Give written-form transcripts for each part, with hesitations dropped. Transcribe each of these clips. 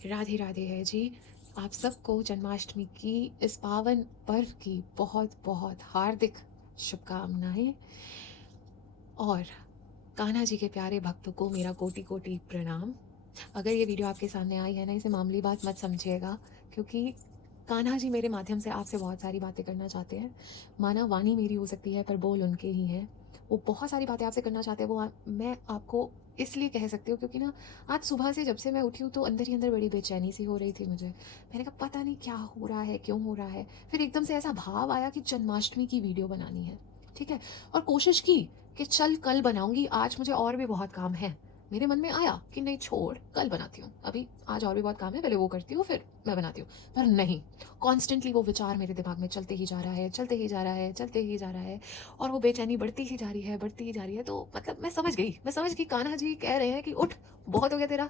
राधे राधे है जी। आप सबको जन्माष्टमी की इस पावन पर्व की बहुत बहुत हार्दिक शुभकामनाएं और कान्हा जी के प्यारे भक्तों को मेरा कोटि कोटि प्रणाम। अगर ये वीडियो आपके सामने आई है ना, इसे मामूली बात मत समझिएगा, क्योंकि कान्हा जी मेरे माध्यम से आपसे बहुत सारी बातें करना चाहते हैं। माना वाणी मेरी हो सकती है पर बोल उनके ही हैं। वो बहुत सारी बातें आपसे करना चाहते हैं। मैं आपको इसलिए कह सकती हूँ क्योंकि ना, आज सुबह से जब से मैं उठी हूँ तो अंदर ही अंदर बड़ी बेचैनी सी हो रही थी मुझे। मैंने कहा पता नहीं क्या हो रहा है, क्यों हो रहा है। फिर एकदम से ऐसा भाव आया कि जन्माष्टमी की वीडियो बनानी है, ठीक है। और कोशिश की कि चल कल बनाऊंगी, आज मुझे और भी बहुत काम है। मेरे मन में आया कि नहीं छोड़, कल बनाती हूँ, अभी आज और भी बहुत काम है, पहले वो करती हूँ फिर मैं बनाती हूँ। पर नहीं, कॉन्स्टेंटली वो विचार मेरे दिमाग में चलते ही जा रहा है, चलते ही जा रहा है, चलते ही जा रहा है। और वो बेचैनी बढ़ती ही जा रही है, बढ़ती ही जा रही है। तो मतलब मैं समझ गई कान्हा जी कह रहे हैं कि उठ, बहुत हो गया तेरा।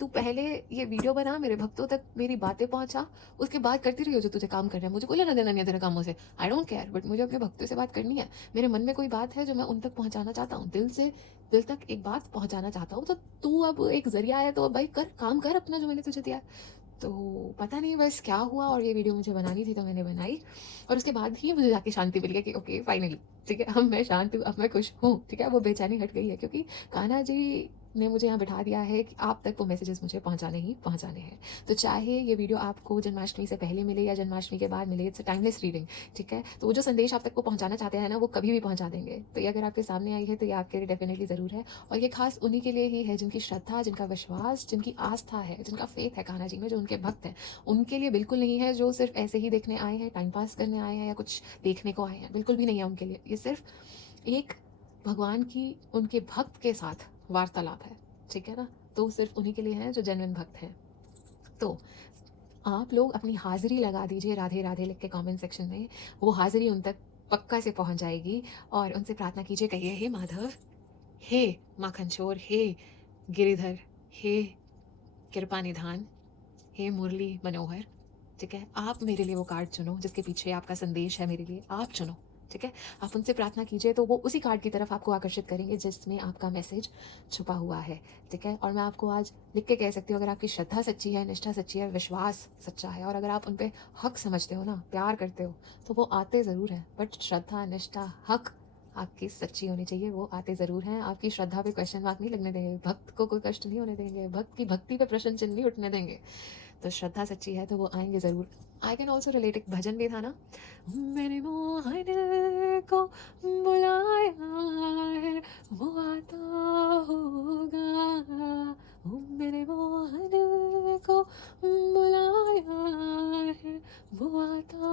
तू पहले ये वीडियो बना, मेरे भक्तों तक मेरी बातें पहुंचा, उसके बाद करती रही हो जो तुझे काम करना है। मुझे कोई लेना देना नहीं है तेरे कामों से, आई डोंट केयर, बट मुझे अपने भक्तों से बात करनी है। मेरे मन में कोई बात है जो मैं उन तक पहुंचाना चाहता हूँ, दिल से दिल तक एक बात पहुंचाना चाहता हूँ। तो तू अब एक जरिया है, तो भाई कर, काम कर अपना जो मैंने तुझे दिया है। तो पता नहीं बस क्या हुआ, और ये वीडियो मुझे बनानी थी तो मैंने बनाई। और उसके बाद ही मुझे जाके शांति मिल गई कि ओके फाइनली, ठीक है, अब मैं शांत हूँ, अब मैं खुश हूँ, ठीक है। वो बेचैनी हट गई है क्योंकि कान्हा जी ने मुझे यहाँ बिठा दिया है कि आप तक वो मैसेजेस मुझे पहुँचाने ही पहुँचाने हैं। तो चाहे ये वीडियो आपको जन्माष्टमी से पहले मिले या जन्माष्टमी के बाद मिले, इट्स अ टाइमलेस रीडिंग, ठीक है। तो वो जो संदेश आप तक को पहुँचाना चाहते हैं ना, वो कभी भी पहुँचा देंगे। तो ये अगर आपके सामने आई है तो ये आपके लिए डेफिनेटली ज़रूर है। और ये खास उन्हीं के लिए ही है जिनकी श्रद्धा, जिनका विश्वास, जिनकी आस्था है, जिनका फेथ है कान्हा जी में, जो उनके भक्त हैं। उनके लिए बिल्कुल नहीं है जो सिर्फ ऐसे ही देखने आए हैं, टाइम पास करने आए हैं या कुछ देखने को आए हैं, बिल्कुल भी नहीं है उनके लिए। ये सिर्फ एक भगवान की उनके भक्त के साथ वार्तालाप है, ठीक है ना। तो सिर्फ उन्हीं के लिए हैं जो जेन्युइन भक्त हैं। तो आप लोग अपनी हाजिरी लगा दीजिए राधे राधे लिख के कमेंट सेक्शन में। वो हाजिरी उन तक पक्का से पहुंच जाएगी। और उनसे प्रार्थना कीजिए, कहिए हे माधव, हे माखन चोर, हे गिरिधर, हे कृपा निधान, हे मुरली मनोहर, ठीक है। आप मेरे लिए वो कार्ड चुनो जिसके पीछे आपका संदेश है, मेरे लिए आप चुनो, ठीक है। आप उनसे प्रार्थना कीजिए तो वो उसी कार्ड की तरफ आपको आकर्षित करेंगे जिसमें आपका मैसेज छुपा हुआ है, ठीक है। और मैं आपको आज लिख के कह सकती हूँ, अगर आपकी श्रद्धा सच्ची है, निष्ठा सच्ची है, विश्वास सच्चा है, और अगर आप उन पर हक समझते हो ना, प्यार करते हो, तो वो आते ज़रूर हैं। बट श्रद्धा, निष्ठा, हक आपकी सच्ची होनी चाहिए, वो आते ज़रूर हैं। आपकी श्रद्धा पे क्वेश्चन मार्क नहीं लगने देंगे, भक्त को कोई कष्ट नहीं होने देंगे, भक्त की भक्ति पे प्रश्न चिन्ह नहीं उठने देंगे। तो श्रद्धा सच्ची है तो वो आएंगे ज़रूर। आई कैन ऑल्सो रिलेट, एक भजन भी था ना, मैंने मोहन को बुलाया है, वो आता होगा। मैंने मोहन को बुलाया है, वो आता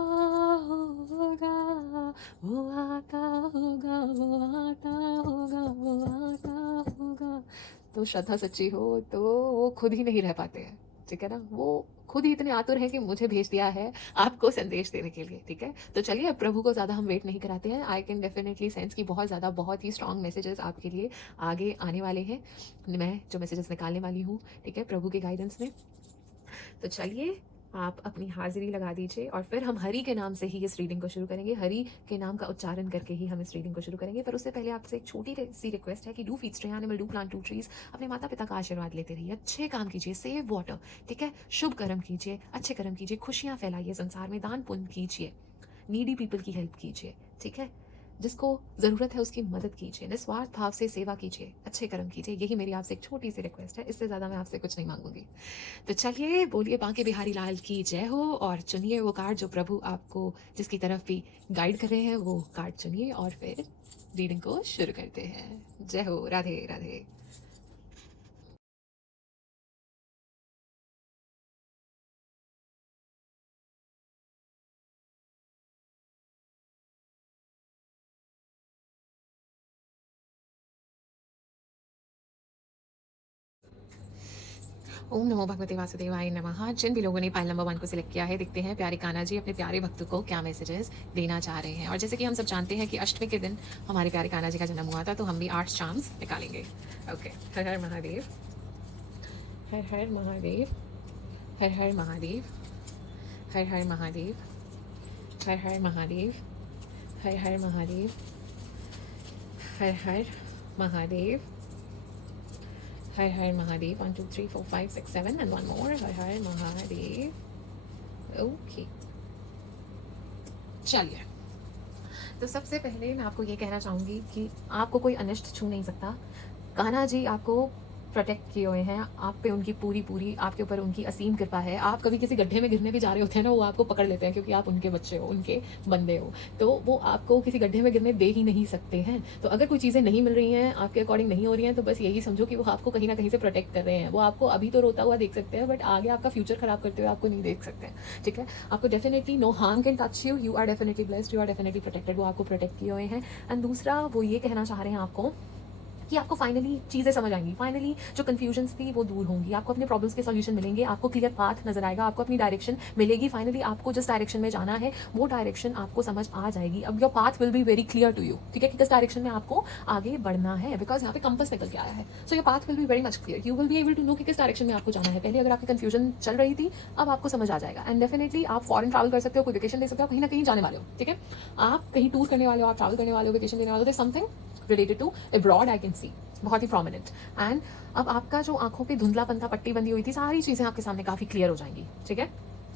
होगा, वो आता होगा, वो आता होगा, वो आता होगा। तो श्रद्धा सच्ची हो तो वो खुद ही नहीं रह पाते हैं, ठीक है ना। वो खुद ही इतने आतुर हैं कि मुझे भेज दिया है आपको संदेश देने के लिए, ठीक है। तो चलिए, अब प्रभु को ज़्यादा हम वेट नहीं कराते हैं। आई कैन डेफिनेटली सेंस की बहुत ज़्यादा, बहुत ही स्ट्रॉन्ग मैसेजेस आपके लिए आगे आने वाले हैं। मैं जो मैसेजेस निकालने वाली हूँ, ठीक है, प्रभु के गाइडेंस में। तो चलिए, आप अपनी हाजिरी लगा दीजिए और फिर हम हरि के नाम से ही इस रीडिंग को शुरू करेंगे। हरि के नाम का उच्चारण करके ही हम इस रीडिंग को शुरू करेंगे। पर उससे पहले आपसे एक छोटी सी रिक्वेस्ट है कि do feed stay animal, do plant 2 trees. अपने माता पिता का आशीर्वाद लेते रहिए, अच्छे काम कीजिए, सेव वाटर, ठीक है, शुभ कर्म कीजिए, अच्छे कर्म कीजिए, खुशियाँ फैलाइए संसार में, दान पुण्य कीजिए, नीडी पीपल की हेल्प कीजिए, ठीक है। जिसको ज़रूरत है उसकी मदद कीजिए, निस्वार्थ भाव से सेवा कीजिए, अच्छे कर्म कीजिए। यही मेरी आपसे एक छोटी सी रिक्वेस्ट है, इससे ज़्यादा मैं आपसे कुछ नहीं मांगूंगी। तो चलिए, बोलिए बांके बिहारी लाल की जय हो और चुनिए वो कार्ड जो प्रभु आपको जिसकी तरफ भी गाइड कर रहे हैं, वो कार्ड चुनिए और फिर रीडिंग को शुरू करते हैं। जय हो, राधे राधे। ओम नमो भगवते वासुदेवाय नमः। जिन भी लोगों ने फाइल नंबर 1 को सिलेक्ट किया है, देखते हैं प्यारे कान्हा जी अपने प्यारे भक्त को क्या मैसेजेस देना चाह रहे हैं। और जैसे कि हम सब जानते हैं कि अष्टमी के दिन हमारे प्यारे कान्हा जी का जन्म हुआ था, तो हम भी 8 चार्म्स निकालेंगे। Okay, Har Har Mahadev, Har Har Mahadev, Har Har Mahadev, Har Har Mahadev, Har Har Mahadev, Har Har Mahadev, Har Har Mahadev, Har Har Mahadev 1 2 3 4 5 6 7 and one more her Har Mahadev. Okay चलिए, तो सबसे पहले मैं आपको ये कहना चाहूँगी कि आपको कोई अनिष्ट छू नहीं सकता। कान्हा जी आपको प्रोटेक्ट किए हुए हैं, आप पे उनकी पूरी आपके ऊपर उनकी असीम कृपा है। आप कभी किसी गड्ढे में गिरने भी जा रहे होते हैं ना, वो आपको पकड़ लेते हैं क्योंकि आप उनके बच्चे हो, उनके बंदे हो, तो वो आपको किसी गड्ढे में गिरने दे ही नहीं सकते हैं। तो अगर कोई चीज़ें नहीं मिल रही हैं, आपके अकॉर्डिंग नहीं हो रही हैं, तो बस यही समझो कि वो आपको कहीं ना कहीं से प्रोटेक्ट कर रहे हैं। वो आपको अभी तो रोता हुआ देख सकते हैं, बट आगे आपका फ्यूचर खराब करते हुए आपको नहीं देख सकते हैं। ठीक है, आपको definitely no harm can touch you, you are definitely blessed, you are definitely protected. वो आपको प्रोटेक्ट किए हुए हैं। एंड दूसरा वो ये कहना चाह रहे हैं आपको कि आपको फाइनली चीज़ें समझ आएंगी, फाइनली जो कन्फ्यूजन्स थी वो दूर होंगी, आपको अपने प्रॉब्लम्स के सॉल्यूशन मिलेंगे, आपको क्लियर पाथ नजर आएगा, आपको अपनी डायरेक्शन मिलेगी। फाइनली आपको जिस डायरेक्शन में जाना है वो डायरेक्शन आपको समझ आ जाएगी। अब your path will be very clear to you, ठीक है, कि किस डायरेक्शन में आपको आगे बढ़ना है, बिकॉज यहाँ पे कंपस निकल के आया है। So your path will be very much clear, you will be able to know कि किस डायरेक्शन में आपको जाना है। पहले अगर आपकी कन्फ्यूजन चल रही थी, अब आपको समझ आ जाएगा। एंड डेफिनेटली आप फॉरेन ट्रैवल कर सकते हो, कोई वेकेशन ले सकते हो, कहीं ना कहीं जाने वाले हो, ठीक है, आप कहीं टूर करने वाले हो, आप ट्रैवल करने वाले हो, वेकेशन लेने वाले हो, something related to abroad I can see, बहुत ही प्रोमिनेंट। एंड अब आपका जो आंखों पे धुंधलापन था, पट्टी बंदी हुई थी, सारी चीज़ें आपके सामने काफ़ी क्लियर हो जाएंगी, ठीक है।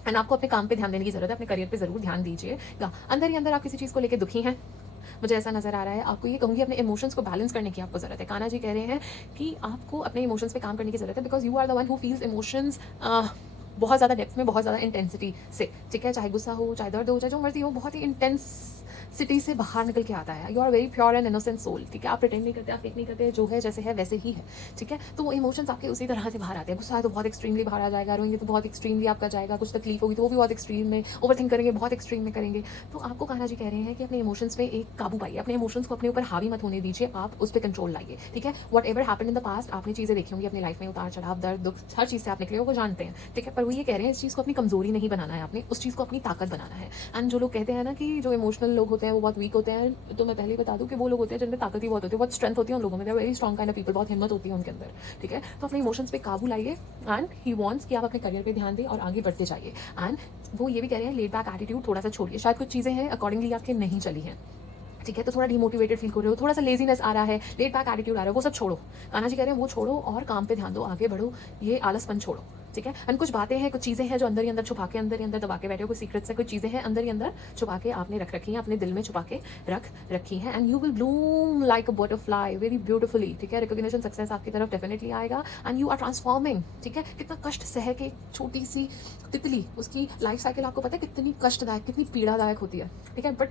एंड आपको अपने काम पे ध्यान देने की जरूरत है, अपने करियर पे जरूर ध्यान दीजिएगा। अंदर ही अंदर आप किसी चीज़ को लेकर दुखी हैं, मुझे ऐसा नजर आ रहा है। आपको ये कहूँगी अपने इमोशंस को बैलेंस करने की आपको जरूरत है। कान्हा जी कह रहे हैं कि आपको अपने इमोशंस पे काम करने की जरूरत है, because you are the one who feels emotions बहुत ज़्यादा डेप्थ में, बहुत ज़्यादा इंटेंसिटी से, ठीक है, चाहे गुस्सा हो, चाहे दर्द हो, चाहे जो मर्जी हो, बहुत ही इंटेंस सिटी से बाहर निकल के आता है। You are very pure and innocent soul, ठीक है, आप प्रिटेंड नहीं करते, आप फेक नहीं करते, जो है जैसे है वैसे ही है, ठीक है। तो वो इमोशंस आपके उसी तरह से बाहर आते हैं। गुस्सा है तो बहुत एक्सट्रीमली बाहर आ जाएगा, रोएंगे तो बहुत एक्सट्रीमली आपका जाएगा, कुछ तकलीफ होगी तो वो भी बहुत एक्सट्रीम में, ओवर थिंक करेंगे बहुत एक्सट्रीम में करेंगे। तो आपको कान्हा जी कह रहे हैं कि अपने इमोशंस पे एक काबू पाइए, अपने इमोशंस को अपने ऊपर हावी मत होने दीजिए, आप उस पर कंट्रोल लाइए, ठीक है। What ever happen in the past, आपने चीज़ें देखी होंगी अपनी लाइफ में, उतार चढ़ाव, दर्द, दुख, हर चीज़ से आप निकले हो, वो जानते हैं, ठीक है। पर वो ये कह रहे हैं इस चीज़ को अपनी कमजोरी नहीं बनाना है, आपने उस चीज़ को अपनी ताकत बनाना है। एंड जो लोग कहते हैं ना कि जो इमोशनल लोग होते हैं वो बहुत वीक होते हैं, तो मैं पहले ही बता दूं कि वो लोग होते हैं जिनमें ताकत ही बहुत होती है, बहुत स्ट्रेंथ होती है उन लोगों में, they are very strong kind of people, बहुत हिम्मत होती है उनके अंदर, ठीक है। तो अपने इमोशंस पे काबू लाइए। एंड ही वांट्स कि आप अपने करियर पे ध्यान दें और आगे बढ़ते जाइए। एंड वो ये भी कह रहे हैं लेड बैक एटीट्यूड थोड़ा सा छोड़िए, शायद कुछ चीज़ें हैं अकॉर्डिंगली आपके नहीं चली हैं, ठीक है, तो थोड़ा डिमोटिवेटेड फील कर रहे हो, थोड़ा सा लेजीनेस आ रहा है, लेट बैक एटीट्यूड आ रहा है, वो सब छोड़ो। कान्हा जी कह रहे हैं वो छोड़ो और काम पे ध्यान दो, आगे बढ़ो, ये आलसपन छोड़ो, ठीक है। एंड कुछ बातें हैं, कुछ चीज़ें हैं जो अंदर ही अंदर छुपा के, अंदर ही अंदर दबा के बैठे हो, कुछ सीक्रेट्स है, कुछ चीज़ें हैं अंदर ही अंदर छुपा के आपने रख रखी हैं, अपने दिल में छुपा के रख रखी हैं। And you will Bloom like a butterfly very beautifully, ठीक है। रिकॉग्निशन सक्सेस आपकी तरफ डेफिनेटली आएगा। एंड यू आर ट्रांसफॉर्मिंग, ठीक है। कितना कष्ट सह के छोटी सी तितली, उसकी लाइफ साइकिल आपको पता है कितनी कष्टदायक, कितनी पीड़ादायक होती है, ठीक है, बट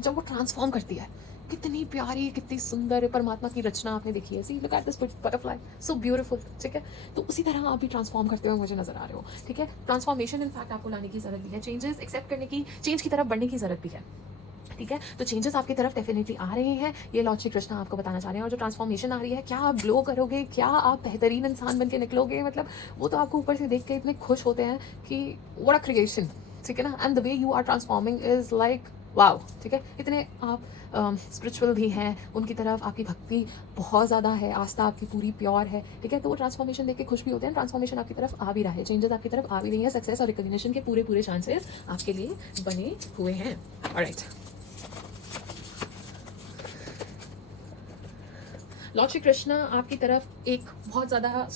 जब वो ट्रांसफॉर्म करती है, कितनी प्यारी, कितनी सुंदर परमात्मा की रचना आपने देखी है। She look at this butterfly, so beautiful, ठीक है। तो उसी तरह आप भी ट्रांसफॉर्म करते हुए मुझे नजर आ रहे हो, ठीक है। ट्रांसफॉर्मेशन इनफैक्ट आपको लाने की जरूरत भी है, चेंजेस एक्सेप्ट करने की, चेंज की तरफ बढ़ने की जरूरत भी है, ठीक है। तो चेंजेस आपकी तरफ डेफिनेटली आ रहे हैं, ये लॉर्ड श्री कृष्ण आपको बताना चाह रहे हैं। और जो ट्रांसफॉर्मेशन आ रही है, क्या आप ग्लो करोगे, क्या आप बेहतरीन इंसान बन के निकलोगे, मतलब वो तो आपको ऊपर से देख के इतने खुश होते हैं कि व्हाट अ क्रिएशन, ठीक है ना। And the way you are transforming is like wow, ठीक है। इतने आप स्पिरिचुअल भी हैं, उनकी तरफ आपकी भक्ति बहुत ज़्यादा है, आस्था आपकी पूरी प्योर है, ठीक है। तो वो ट्रांसफॉर्मेशन देख के खुश भी होते हैं, ट्रांसफॉर्मेशन आपकी तरफ आ भी रहा है, चेंजेस आपकी तरफ आ भी रही है, सक्सेस और रिकॉग्निशन के पूरे पूरे चांसेस आपके लिए बने हुए हैं। ऑलराइट, लॉर्ड श्री कृष्ण आपकी तरफ एक बहुत ज़्यादा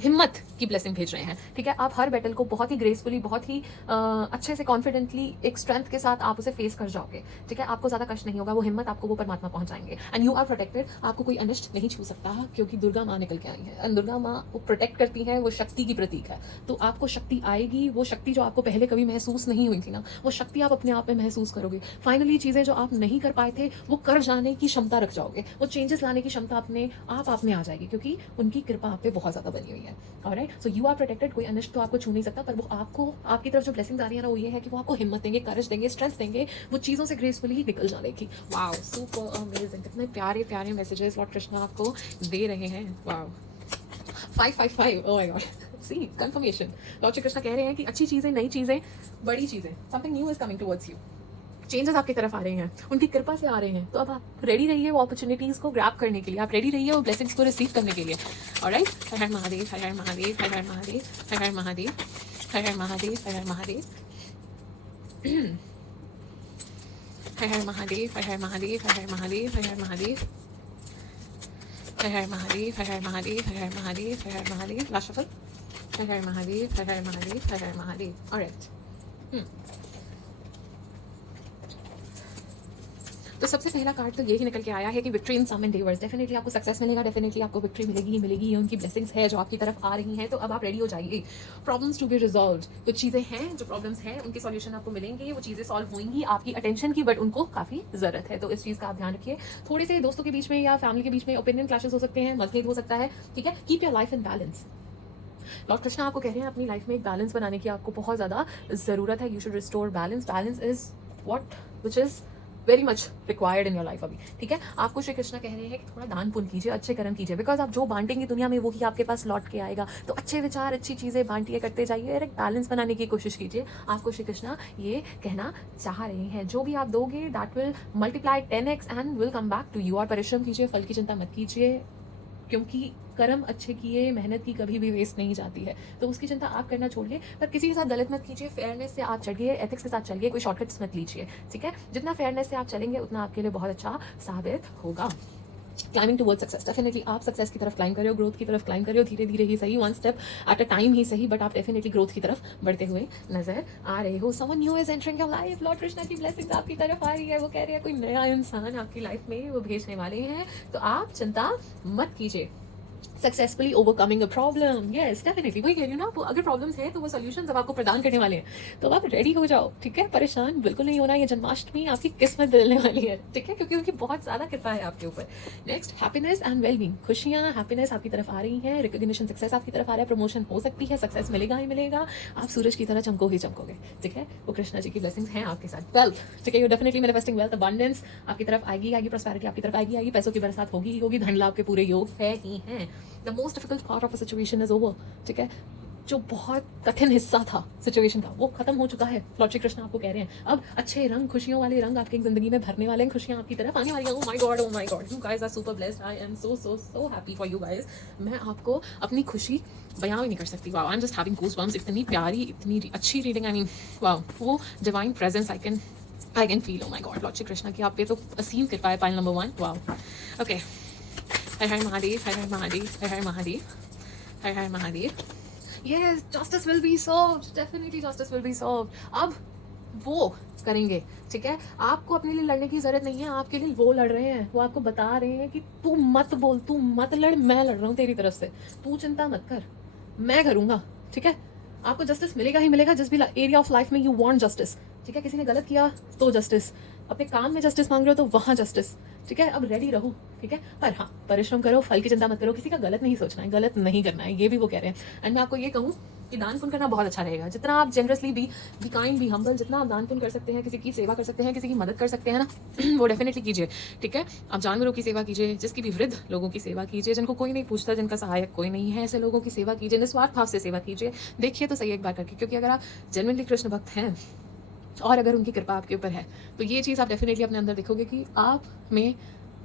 हिम्मत की ब्लेसिंग भेज रहे हैं, ठीक है। आप हर बैटल को बहुत ही ग्रेसफुली, बहुत ही अच्छे से, कॉन्फिडेंटली, एक स्ट्रेंथ के साथ आप उसे फेस कर जाओगे, ठीक है। आपको ज़्यादा कष्ट नहीं होगा, वो हिम्मत आपको वो परमात्मा पहुंचाएंगे। एंड यू आर प्रोटेक्टेड, आपको कोई अनिष्ट नहीं छू सकता, क्योंकि दुर्गा माँ निकल के आई है। एंड दुर्गा माँ वो प्रोटेक्ट करती हैं, वो शक्ति की प्रतीक है। तो आपको शक्ति आएगी, वो शक्ति जो आपको पहले कभी महसूस नहीं हुई थी ना, वो शक्ति आप अपने आप में महसूस करोगे। फाइनली चीज़ें जो आप नहीं कर पाए थे वो कर जाने की क्षमता रख जाओगे, वो चेंजेस लाने की क्षमता अपने आप में आ जाएगी, क्योंकि उनकी कृपा आप पे बहुत ज़्यादा बनी हुई है। Alright, so you are protected, कोई अनिष्ट तो आपको छू नहीं सकता, पर वो आपको, आपकी तरफ जो ब्लेसिंग्स आ रही है ना, वो ये है कि वो आपको हिम्मत देंगे, करेज देंगे, स्ट्रेंथ देंगे, वो चीज़ों से ग्रेसफुली निकल जाने की। वाओ, सुपर अमेजिंग, कितने प्यारे प्यारे मैसेजेस लॉर्ड कृष्ण आपको दे रहे हैं। Wow, 555, oh my God, see confirmation. Lord Shri Krishna कह रहे हैं कि अच्छी चीज़ें, नई चीज़ें, बड़ी चीज़ें, something new is coming towards you, changes आपकी तरफ आ रहे हैं, उनकी कृपा से आ रहे हैं। तो अब आप रेडी रहिए वो अपॉर्चुनिटीज़ को ग्रैब करने के लिए, आप रेडी रहिए वो ब्लेसिंग्स को रिसीव करने के लिए। Alright, Har Har Mahadev, Har Har Mahadev, Har Har Mahadev, Har Har Mahadev, Har Har Mahadev, Har Har Mahadev, Har Har Mahadev, Har Har Mahadev, Har Har Mahadev, Har Har Mahadev. Har Har Mahadev, Har Har Mahadev, Har Har Mahadev, Har Har Mahadev. Last shuffle. Har Har Mahadev, Har Har Mahadev, Har Har Mahadev. Alright. तो सबसे पहला कार्ड तो यही निकल के आया है कि victory in some endeavours. Definitely आपको सक्सेस मिलेगा, डेफिनेटली आपको विक्ट्री मिलेगी ही मिलेगी। ये उनकी ब्लेसिंग्स है जो आपकी तरफ आ रही हैं। तो अब आप रेडी हो जाइए। Problems to be resolve. तो चीज़ें हैं जो प्रॉब्लम्स हैं उनके सॉल्यूशन आपको मिलेंगे, वो चीज़ें सॉल्व होंगी आपकी अटेंशन की, बट उनको काफ़ी ज़रूरत है। तो इस चीज़ का आप ध्यान रखिए। थोड़े से दोस्तों के बीच में या फैमिली के बीच में ओपिनियन क्लैशेस हो सकते हैं, मतभेद हो सकता है, ठीक है। Keep your life in balance. Lord Krishna आपको कह रहे हैं अपनी लाइफ में एक बैलेंस बनाने की आपको बहुत ज़्यादा ज़रूरत है। You should restore balance. Balance is what which is very much required in your life अभी, ठीक है। आपको श्री कृष्णा कह रहे हैं कि थोड़ा दान पुण्य कीजिए, अच्छे कर्म कीजिए, बिकॉज आप जो बांटेंगे दुनिया में वही आपके पास लौट के आएगा। तो अच्छे विचार, अच्छी चीज़ें बांटिए, करते जाइए और एक बैलेंस बनाने की कोशिश कीजिए। आपको श्री कृष्णा ये कहना चाह रहे हैं, जो भी आप दोगे that will multiply 10x and will come back to you. और परिश्रम कीजिए, फल की चिंता मत कीजिए, क्योंकि कर्म अच्छे किए, मेहनत की कभी भी वेस्ट नहीं जाती है। तो उसकी चिंता आप करना छोड़िए, पर किसी के साथ गलत मत कीजिए। फेयरनेस से आप चलिए, एथिक्स के साथ चलिए, कोई शॉर्टकट्स मत लीजिए, ठीक है। जितना फेयरनेस से आप चलेंगे उतना आपके लिए बहुत अच्छा साबित होगा। Climbing towards success. डेफिनेटली आप सक्सेस की तरफ क्लाइम कर रहे हो, ग्रोथ की तरफ क्लाइम कर रहे हो, धीरे धीरे ही सही, one step at a time ही सही, बट आप डेफिनेटली ग्रोथ की तरफ बढ़ते हुए नजर आ रहे हो। Someone new is entering your life. Lord Krishna की ब्लेसिंग्स आपकी तरफ आ रही है। वो कह रहे हैं कोई नया इंसान आपकी लाइफ में वो भेजने वाले हैं, तो आप चिंता मत कीजिए। Successfully overcoming a problem. Yes definitely वही कह रही हूँ ना, वो अगर प्रॉब्लम्स हैं तो वो सोल्यूशन अब आपको प्रदान करने वाले हैं। तो आप रेडी हो जाओ, ठीक है। परेशान बिल्कुल नहीं होना। ये जन्माष्टमी आपकी किस्मत बदलने वाली है, ठीक है, क्योंकि उनकी बहुत ज़्यादा कृपा है आपके ऊपर। Next, happiness and wellbeing. खुशियाँ, हैप्पीनेस आपकी तरफ आ रही हैं, रिकॉग्निशन, सक्सेस आपकी तरफ आ रहा है, प्रमोशन हो सकती है, सक्सेस मिलेगा ही मिलेगा। आप सूरज की तरह चमको ही चमकोगे, ठीक है। वो कृष्णा जी की ब्लेसिंग्स हैं आपके साथ। वेल्थ, ठीक है, you definitely manifesting wealth, abundance आपकी तरफ आएगी आएगी, प्रॉस्पेरिटी आपकी तरफ आएगी आएगी, पैसों की बरसात होगी ही होगी, धन लाभ के पूरे योग है ही हैं। The most difficult part of a situation is over, ठीक है। जो बहुत कठिन हिस्सा था सिचुएशन का वो खत्म हो चुका है। लॉर्ड श्री कृष्ण आपको कह रहे हैं अब अच्छे रंग, खुशियों वाले रंग आपकी जिंदगी में भरने वाले हैं, खुशियां आपकी तरफ आने वाली हैं। Oh my God, oh my God, you guys are super blessed. I am so so so happy for you guys. मैं आपको अपनी खुशी बयां भी नहीं कर सकती। Wow, I am just having goosebumps. इतनी प्यारी, इतनी अच्छी रीडिंग, आई मीन वाओ, वो divine presence I can feel. Oh my God, lord Shri Krishna की आप पे तो असीम कृपा है। Pile number 1, wow. Okay, Har Har Mahadev, Har Har Mahadev, Har Har Mahadev, Har Har Mahadev. Yes, justice will be solved. Definitely justice will be solved. अब वो करेंगे, ठीक है। आपको अपने लिए लड़ने की जरूरत नहीं है, आपके लिए वो लड़ रहे हैं। वो आपको बता रहे हैं कि तू मत बोल, तू मत लड़, मैं लड़ रहा हूँ तेरी तरफ से, तू चिंता मत कर, मैं करूँगा, ठीक है। आपको जस्टिस मिलेगा ही मिलेगा, जिस भी एरिया ऑफ लाइफ में यू वांट जस्टिस, ठीक है। किसी ने गलत किया तो जस्टिस, अपने काम में जस्टिस मांग रहे हो तो वहाँ जस्टिस, ठीक है। अब रेडी रहो, ठीक है। पर हाँ, परिश्रम करो, फल की चिंता मत करो, किसी का गलत नहीं सोचना है, गलत नहीं करना है, ये भी वो कह रहे हैं। एंड मैं आपको ये कहूँ कि दान पुण्य करना बहुत अच्छा रहेगा। जितना आप generously be kind, be humble, जितना आप दान पुण्य कर सकते हैं, किसी की सेवा कर सकते हैं, किसी की मदद कर सकते हैं ना, वो डेफिनेटली कीजिए, ठीक है। आप जानवरों की सेवा कीजिए, जिसकी भी वृद्ध लोगों की सेवा कीजिए, जिनको कोई नहीं पूछता, जिनका सहायक कोई नहीं है, ऐसे लोगों की सेवा कीजिए, निस्वार्थ भाव से सेवा कीजिए। देखिए तो सही एक बार करके, क्योंकि अगर आप जेन्युइनली कृष्ण भक्त हैं और अगर उनकी कृपा आपके ऊपर है तो ये चीज़ आप डेफिनेटली अपने अंदर देखोगे कि आप में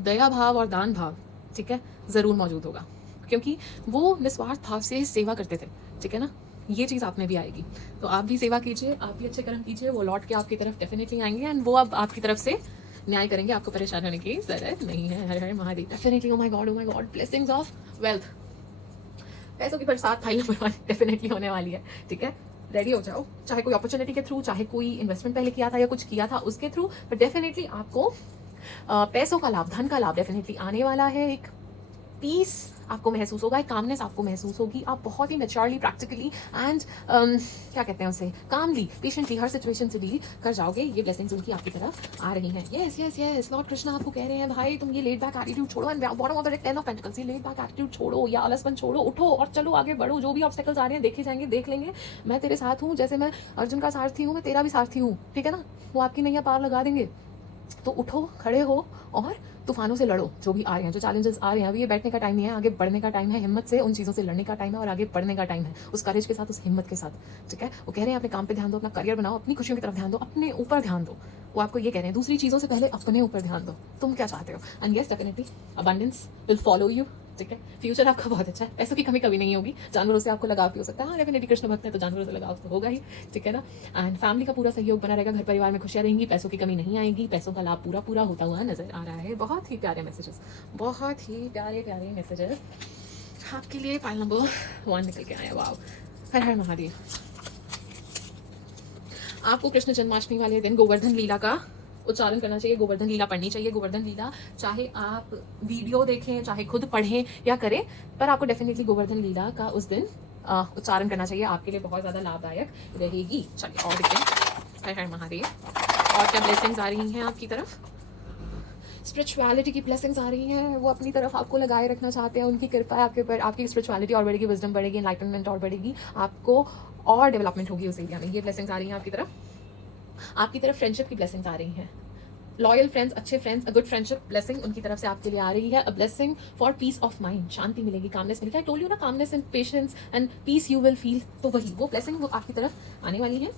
दया भाव और दान भाव, ठीक है, ज़रूर मौजूद होगा, क्योंकि वो निस्वार्थ भाव से सेवा करते थे, ठीक है ना। ये चीज़ आप में भी आएगी। तो आप भी सेवा कीजिए, आप भी अच्छे कर्म कीजिए, वो लौट के आपकी तरफ डेफिनेटली आएंगे एंड वो अब आपकी तरफ से न्याय करेंगे। आपको परेशान होने की जरूरत नहीं है। Har Har Mahadev. Definitely, oh my God, blessings of wealth, पैसों की बरसात फाइल नंबर 1 डेफिनेटली होने वाली है, ठीक है। रेडी हो जाओ, चाहे कोई अपॉर्चुनिटी के थ्रू, चाहे कोई इन्वेस्टमेंट पहले किया था या कुछ किया था उसके थ्रू, बट डेफिनेटली आपको पैसों का लाभ, धन का लाभ डेफिनेटली आने वाला है। एक पीस आपको महसूस होगा, एक कामनेस आपको महसूस होगी। आप बहुत ही मैच्योरली, प्रैक्टिकली एंड क्या कहते हैं उसे, कामली, पेशेंटली हर सिचुएशन से डील कर जाओगे। ये ब्लेसिंग्स उनकी आपकी तरफ आ रही हैं। Yes yes yes, Lord Krishna आपको कह रहे हैं भाई तुम ये लेट बैक एटीट्यूड छोड़ो and bottom of the deck 10 of pentacles, ये लेट बैक एटीट्यूड छोड़ो या आलसपन छोड़ो, उठो और चलो आगे बढ़ो। जो भी ऑब्स्टेकल्स आ रहे हैं देखे जाएंगे, देख लेंगे, मैं तेरे साथ हूँ। जैसे मैं अर्जुन का सारथी हूँ, मैं तेरा भी सारथी हूँ, ठीक है ना। वो आपकी नैया पार लगा देंगे। तो उठो, खड़े हो और तूफानों से लड़ो, जो भी आ रहे हैं, जो चैलेंजेस आ रहे हैं। अभी ये बैठने का टाइम नहीं है, आगे बढ़ने का टाइम है। हिम्मत से उन चीज़ों से लड़ने का टाइम है और आगे बढ़ने का टाइम है, उस करेज के साथ, उस हिम्मत के साथ, ठीक है। वो कह रहे हैं अपने काम पे ध्यान दो, अपना करियर बनाओ, अपनी खुशियों की तरफ ध्यान दो, अपने ऊपर ध्यान दो। वो आपको ये कह रहे हैं दूसरी चीज़ों से पहले अपने ऊपर ध्यान दो। तुम क्या चाहते हो? And yes definitely abundance will follow you, ठीक है। फ्यूचर आपका बहुत अच्छा है, पैसों की कमी कभी नहीं होगी, जानवरों से आपको लगाव भी हो सकता है। हाँ, डेफिनेटली कृष्ण भक्त है तो जानवरों से लगाव तो होगा ही, ठीक है ना। एंड फैमिली का पूरा सहयोग बना रहेगा, घर परिवार में खुशियाँ रहेंगी, पैसों की कमी नहीं आएगी, पैसों का लाभ पूरा पूरा होता हुआ नजर आ रहा है। बहुत ही प्यारे मैसेजेस, बहुत ही प्यारे प्यारे मैसेजेस आपके लिए। फाइल नंबर 1 निकल के आया। वाओ, हर हर महादेव। आपको कृष्ण जन्माष्टमी वाले दिन गोवर्धन लीला का उच्चारण करना चाहिए, गोवर्धन लीला पढ़नी चाहिए। गोवर्धन लीला चाहे आप वीडियो देखें, चाहे खुद पढ़ें या करें, पर आपको डेफिनेटली गोवर्धन लीला का उस दिन उच्चारण करना चाहिए, आपके लिए बहुत ज़्यादा लाभदायक रहेगी। चलिए और देखते हैं। हर हर महादेव। और क्या ब्लेसिंग्स आ रही हैं आपकी तरफ? स्पिरिचुअलिटी की ब्लेसिंग्स आ रही हैं, वो अपनी तरफ आपको लगाए रखना चाहते हैं, उनकी कृपा है आपके ऊपर, आपकी स्पिरिचुअलिटी और बढ़ेगी, विजडम बढ़ेगी, एनलाइटनमेंट और बढ़ेगी, आपको और डेवलपमेंट होगी उस एरिया में। ये ब्लेसिंग्स आ रही हैं आपकी तरफ। आपकी तरफ फ्रेंडशिप की ब्लेसिंग्स आ रही हैं, लॉयल फ्रेंड्स, अच्छे friends, a good friendship blessing उनकी तरफ से आपके लिए आ रही है। A blessing for peace of mind, शांति मिलेगी, कामनेस मिलेगी। आई टोल्ड यू ना, calmness and patience and peace you will feel, तो वही वो ब्लेसिंग वो आपकी तरफ आने वाली है।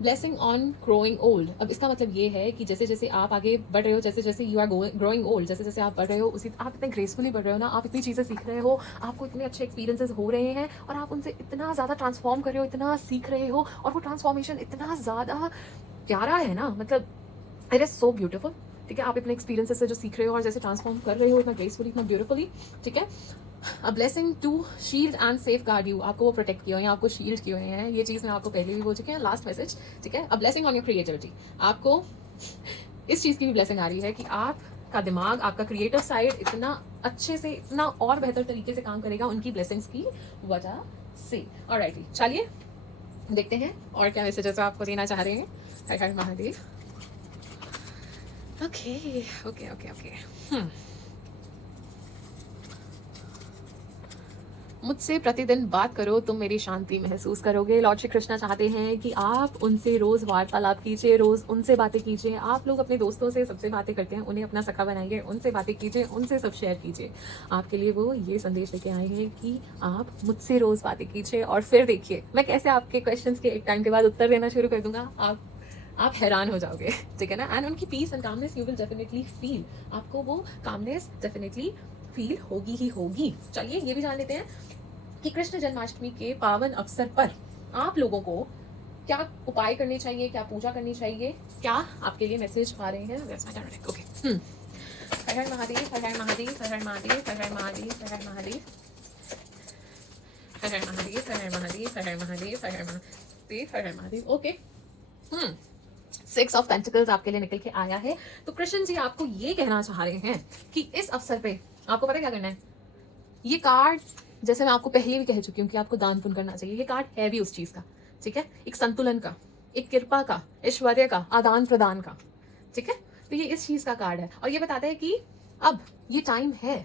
ब्लेसिंग ऑन ग्रोइंग ओल्ड, अब इसका मतलब ये है कि जैसे जैसे आप आगे बढ़ रहे हो, जैसे जैसे यू आर ग्रोइंग ओल्ड, जैसे जैसे आप बढ़ रहे हो, उसी आप इतने ग्रेसफुली बढ़ रहे हो ना, आप इतनी चीज़ें सीख रहे हो, आपको इतने अच्छे एक्सपीरियंसेस हो रहे हैं और आप उनसे इतना ज़्यादा ट्रांसफॉर्म कर रहे हो, इतना सीख रहे हो, और वो ट्रांसफॉर्मेशन इतना ज़्यादा प्यारा है ना, मतलब इट इज़ सो ब्यूटीफुल। ठीक है, आप अपने एक्सपीरियंसेस से जो सीख रहे हो और जैसे ट्रांसफॉर्म कर रहे हो इतना ग्रेसफुली, इतना ब्यूटीफुली, ठीक है। A blessing to shield and safeguard you, आपको वो प्रोटेक्ट किए हुए हैं, आपको शील्ड किए हुए हैं, ये चीज़ मैं आपको पहले भी बोल चुकी हूँ। लास्ट मैसेज, ठीक है। A blessing on your creativity, आपको इस चीज़ की भी ब्लेसिंग आ रही है कि आपका दिमाग, आपका क्रिएटिव साइड इतना अच्छे से, इतना और बेहतर तरीके से काम करेगा उनकी ब्लेसिंग्स की वजह से। ऑलराइट, चलिए देखते हैं और क्या मैसेजेस आपको देना चाह रहे हैं। Har Har Mahadev. Okay okay okay okay. मुझसे प्रतिदिन बात करो, तुम मेरी शांति महसूस करोगे। लॉर्ड श्री कृष्णा चाहते हैं कि आप उनसे रोज़ वार्तालाप कीजिए, रोज़ उनसे बातें कीजिए। आप लोग अपने दोस्तों से सबसे बातें करते हैं, उन्हें अपना सखा बनाइए, उनसे बातें कीजिए, उनसे सब शेयर कीजिए। आपके लिए वो ये संदेश लेके आए हैं कि आप मुझसे रोज़ बातें कीजिए, और फिर देखिए मैं कैसे आपके क्वेश्चन के एक टाइम के बाद उत्तर देना शुरू कर दूंगा। आप हैरान हो जाओगे, ठीक है ना। एंड उनकी peace and calmness you will definitely feel, आपको वो कामनेस डेफिनेटली फील होगी ही होगी। चलिए ये भी जान लेते हैं कि कृष्ण जन्माष्टमी के पावन अवसर पर आप लोगों को क्या उपाय करने चाहिए, क्या पूजा करनी चाहिए, क्या आपके लिए मैसेज आ रहे हैं। Okay, Har Har Mahadev, Har Har Mahadev, Har Har Mahadev, Har Har Mahadev, Har Har Mahadev, Har Har Mahadev, Har Har Mahadev, Har Har Mahadev, Har Har Mahadev, Har Har Mahadev. Okay, 6 of pentacles आपके लिए निकल के आया है। तो कृष्ण जी आपको ये कहना चाह रहे हैं कि इस अवसर पे आपको पता है क्या करना है। ये कार्ड, जैसे मैं आपको पहले भी कह चुकी हूँ कि आपको दान पुण्य करना चाहिए, ये कार्ड है भी उस चीज का, ठीक है, एक संतुलन का, एक कृपा का, ऐश्वर्य का, आदान प्रदान का, ठीक है। तो ये इस चीज का कार्ड है और ये बताता है कि अब ये टाइम है,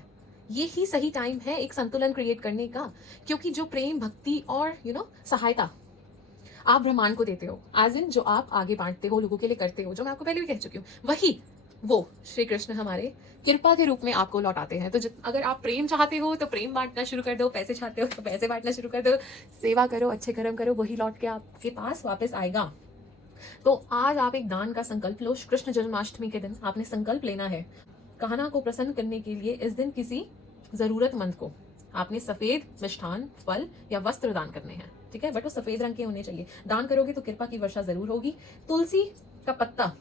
ये ही सही टाइम है एक संतुलन क्रिएट करने का, क्योंकि जो प्रेम, भक्ति और सहायता आप ब्रह्मांड को देते हो, एज इन जो आप आगे बांटते हो, लोगों के लिए करते हो, जो मैं आपको पहले भी कह चुकी हूँ, वही वो श्री कृष्ण हमारे कृपा के रूप में आपको लौटाते हैं। तो अगर आप प्रेम चाहते हो तो प्रेम बांटना शुरू कर दो, पैसे चाहते हो तो पैसे बांटना शुरू कर दो, सेवा करो, अच्छे कर्म करो, वही लौट के आपके पास वापस आएगा। तो आज आप एक दान का संकल्प लो। कृष्ण जन्माष्टमी के दिन आपने संकल्प लेना है, कान्हा को प्रसन्न करने के लिए इस दिन किसी जरूरतमंद को आपने सफेद मिष्ठान, फल या वस्त्र दान करने हैं, ठीक है, बट वो सफेद रंग के होने चाहिए। दान करोगे तो कृपा की वर्षा जरूर होगी। तुलसी का पत्ता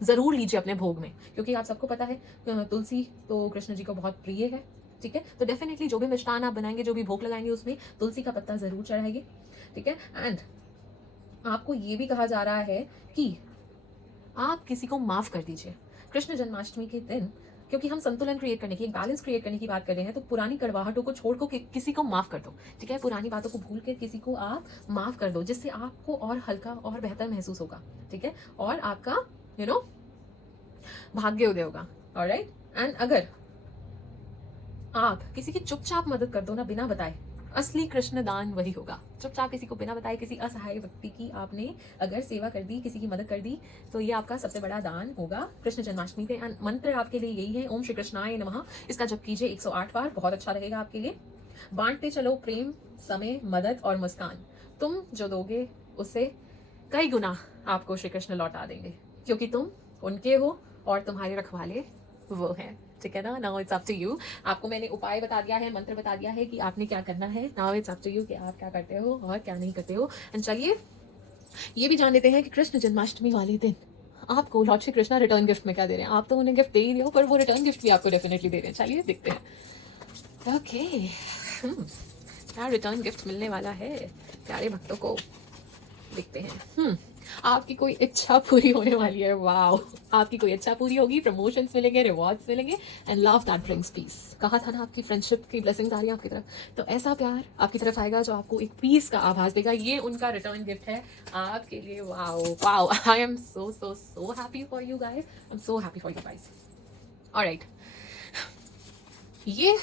जरूर लीजिए अपने भोग में, क्योंकि आप सबको पता है तुलसी तो कृष्ण जी को बहुत प्रिय है, ठीक है। तो डेफिनेटली जो भी मिष्ठान आप बनाएंगे, जो भी भोग लगाएंगे, उसमें तुलसी का पत्ता जरूर चढ़ाइए, ठीक है। एंड आपको ये भी कहा जा रहा है कि आप किसी को माफ कर दीजिए कृष्ण जन्माष्टमी के दिन, क्योंकि हम संतुलन क्रिएट करने की, एक बैलेंस क्रिएट करने की बात कर रहे हैं। तो पुरानी कड़वाहटों को छोड़ को किसी को माफ कर दो, ठीक है, पुरानी बातों को भूल कर किसी को आप माफ कर दो, जिससे आपको और हल्का और बेहतर महसूस होगा, ठीक है, और आपका भाग्य उदय होगा। ऑलराइट। एंड अगर आप किसी की चुपचाप मदद कर दो ना, बिना बताए, असली कृष्ण दान वही होगा। चुपचाप किसी को बिना बताए, किसी असहाय व्यक्ति की आपने अगर सेवा कर दी, किसी की मदद कर दी, तो ये आपका सबसे बड़ा दान होगा कृष्ण जन्माष्टमी पे। मंत्र आपके लिए यही है, ओम श्री कृष्णाय नमः। इसका जप कीजिए 108 बार, बहुत अच्छा रहेगा आपके लिए। बांटते चलो प्रेम, समय, मदद और मुस्कान। तुम जो दोगे उससे कई गुना आपको श्री कृष्ण लौटा देंगे, क्योंकि तुम उनके हो और तुम्हारे रखवाले वो हैं, ठीक है ना। Now it's up to you. आपको मैंने उपाय बता दिया है, मंत्र बता दिया है कि आपने क्या करना है। Now it's up to you कि आप क्या करते हो और क्या नहीं करते हो। एंड चलिए ये भी जान लेते हैं कि कृष्ण जन्माष्टमी वाले दिन आपको Lord Shri Krishna return gift में क्या दे रहे हैं। आप तो उन्हें गिफ्ट दे ही रहे हो, पर वो रिटर्न गिफ्ट भी आपको डेफिनेटली दे रहे हैं। चलिए देखते हैं। ओके, क्या रिटर्न गिफ्ट मिलने वाला है प्यारे भक्तों को, देखते हैं। आपकी कोई इच्छा पूरी होने वाली है। वाओ, आपकी कोई इच्छा पूरी होगी, प्रमोशंस मिलेंगे, रिवॉर्ड्स मिलेंगे and love that brings peace. कहा था ना आपकी फ्रेंडशिप की ब्लेसिंग्स आ रही है आपकी तरफ, तो ऐसा प्यार आपकी तरफ आएगा जो आपको एक पीस का आभास देगा। ये उनका रिटर्न गिफ्ट है आपके लिए। Wow wow, I am so so so happy for you guys, I am so happy for you guys. Alright, ये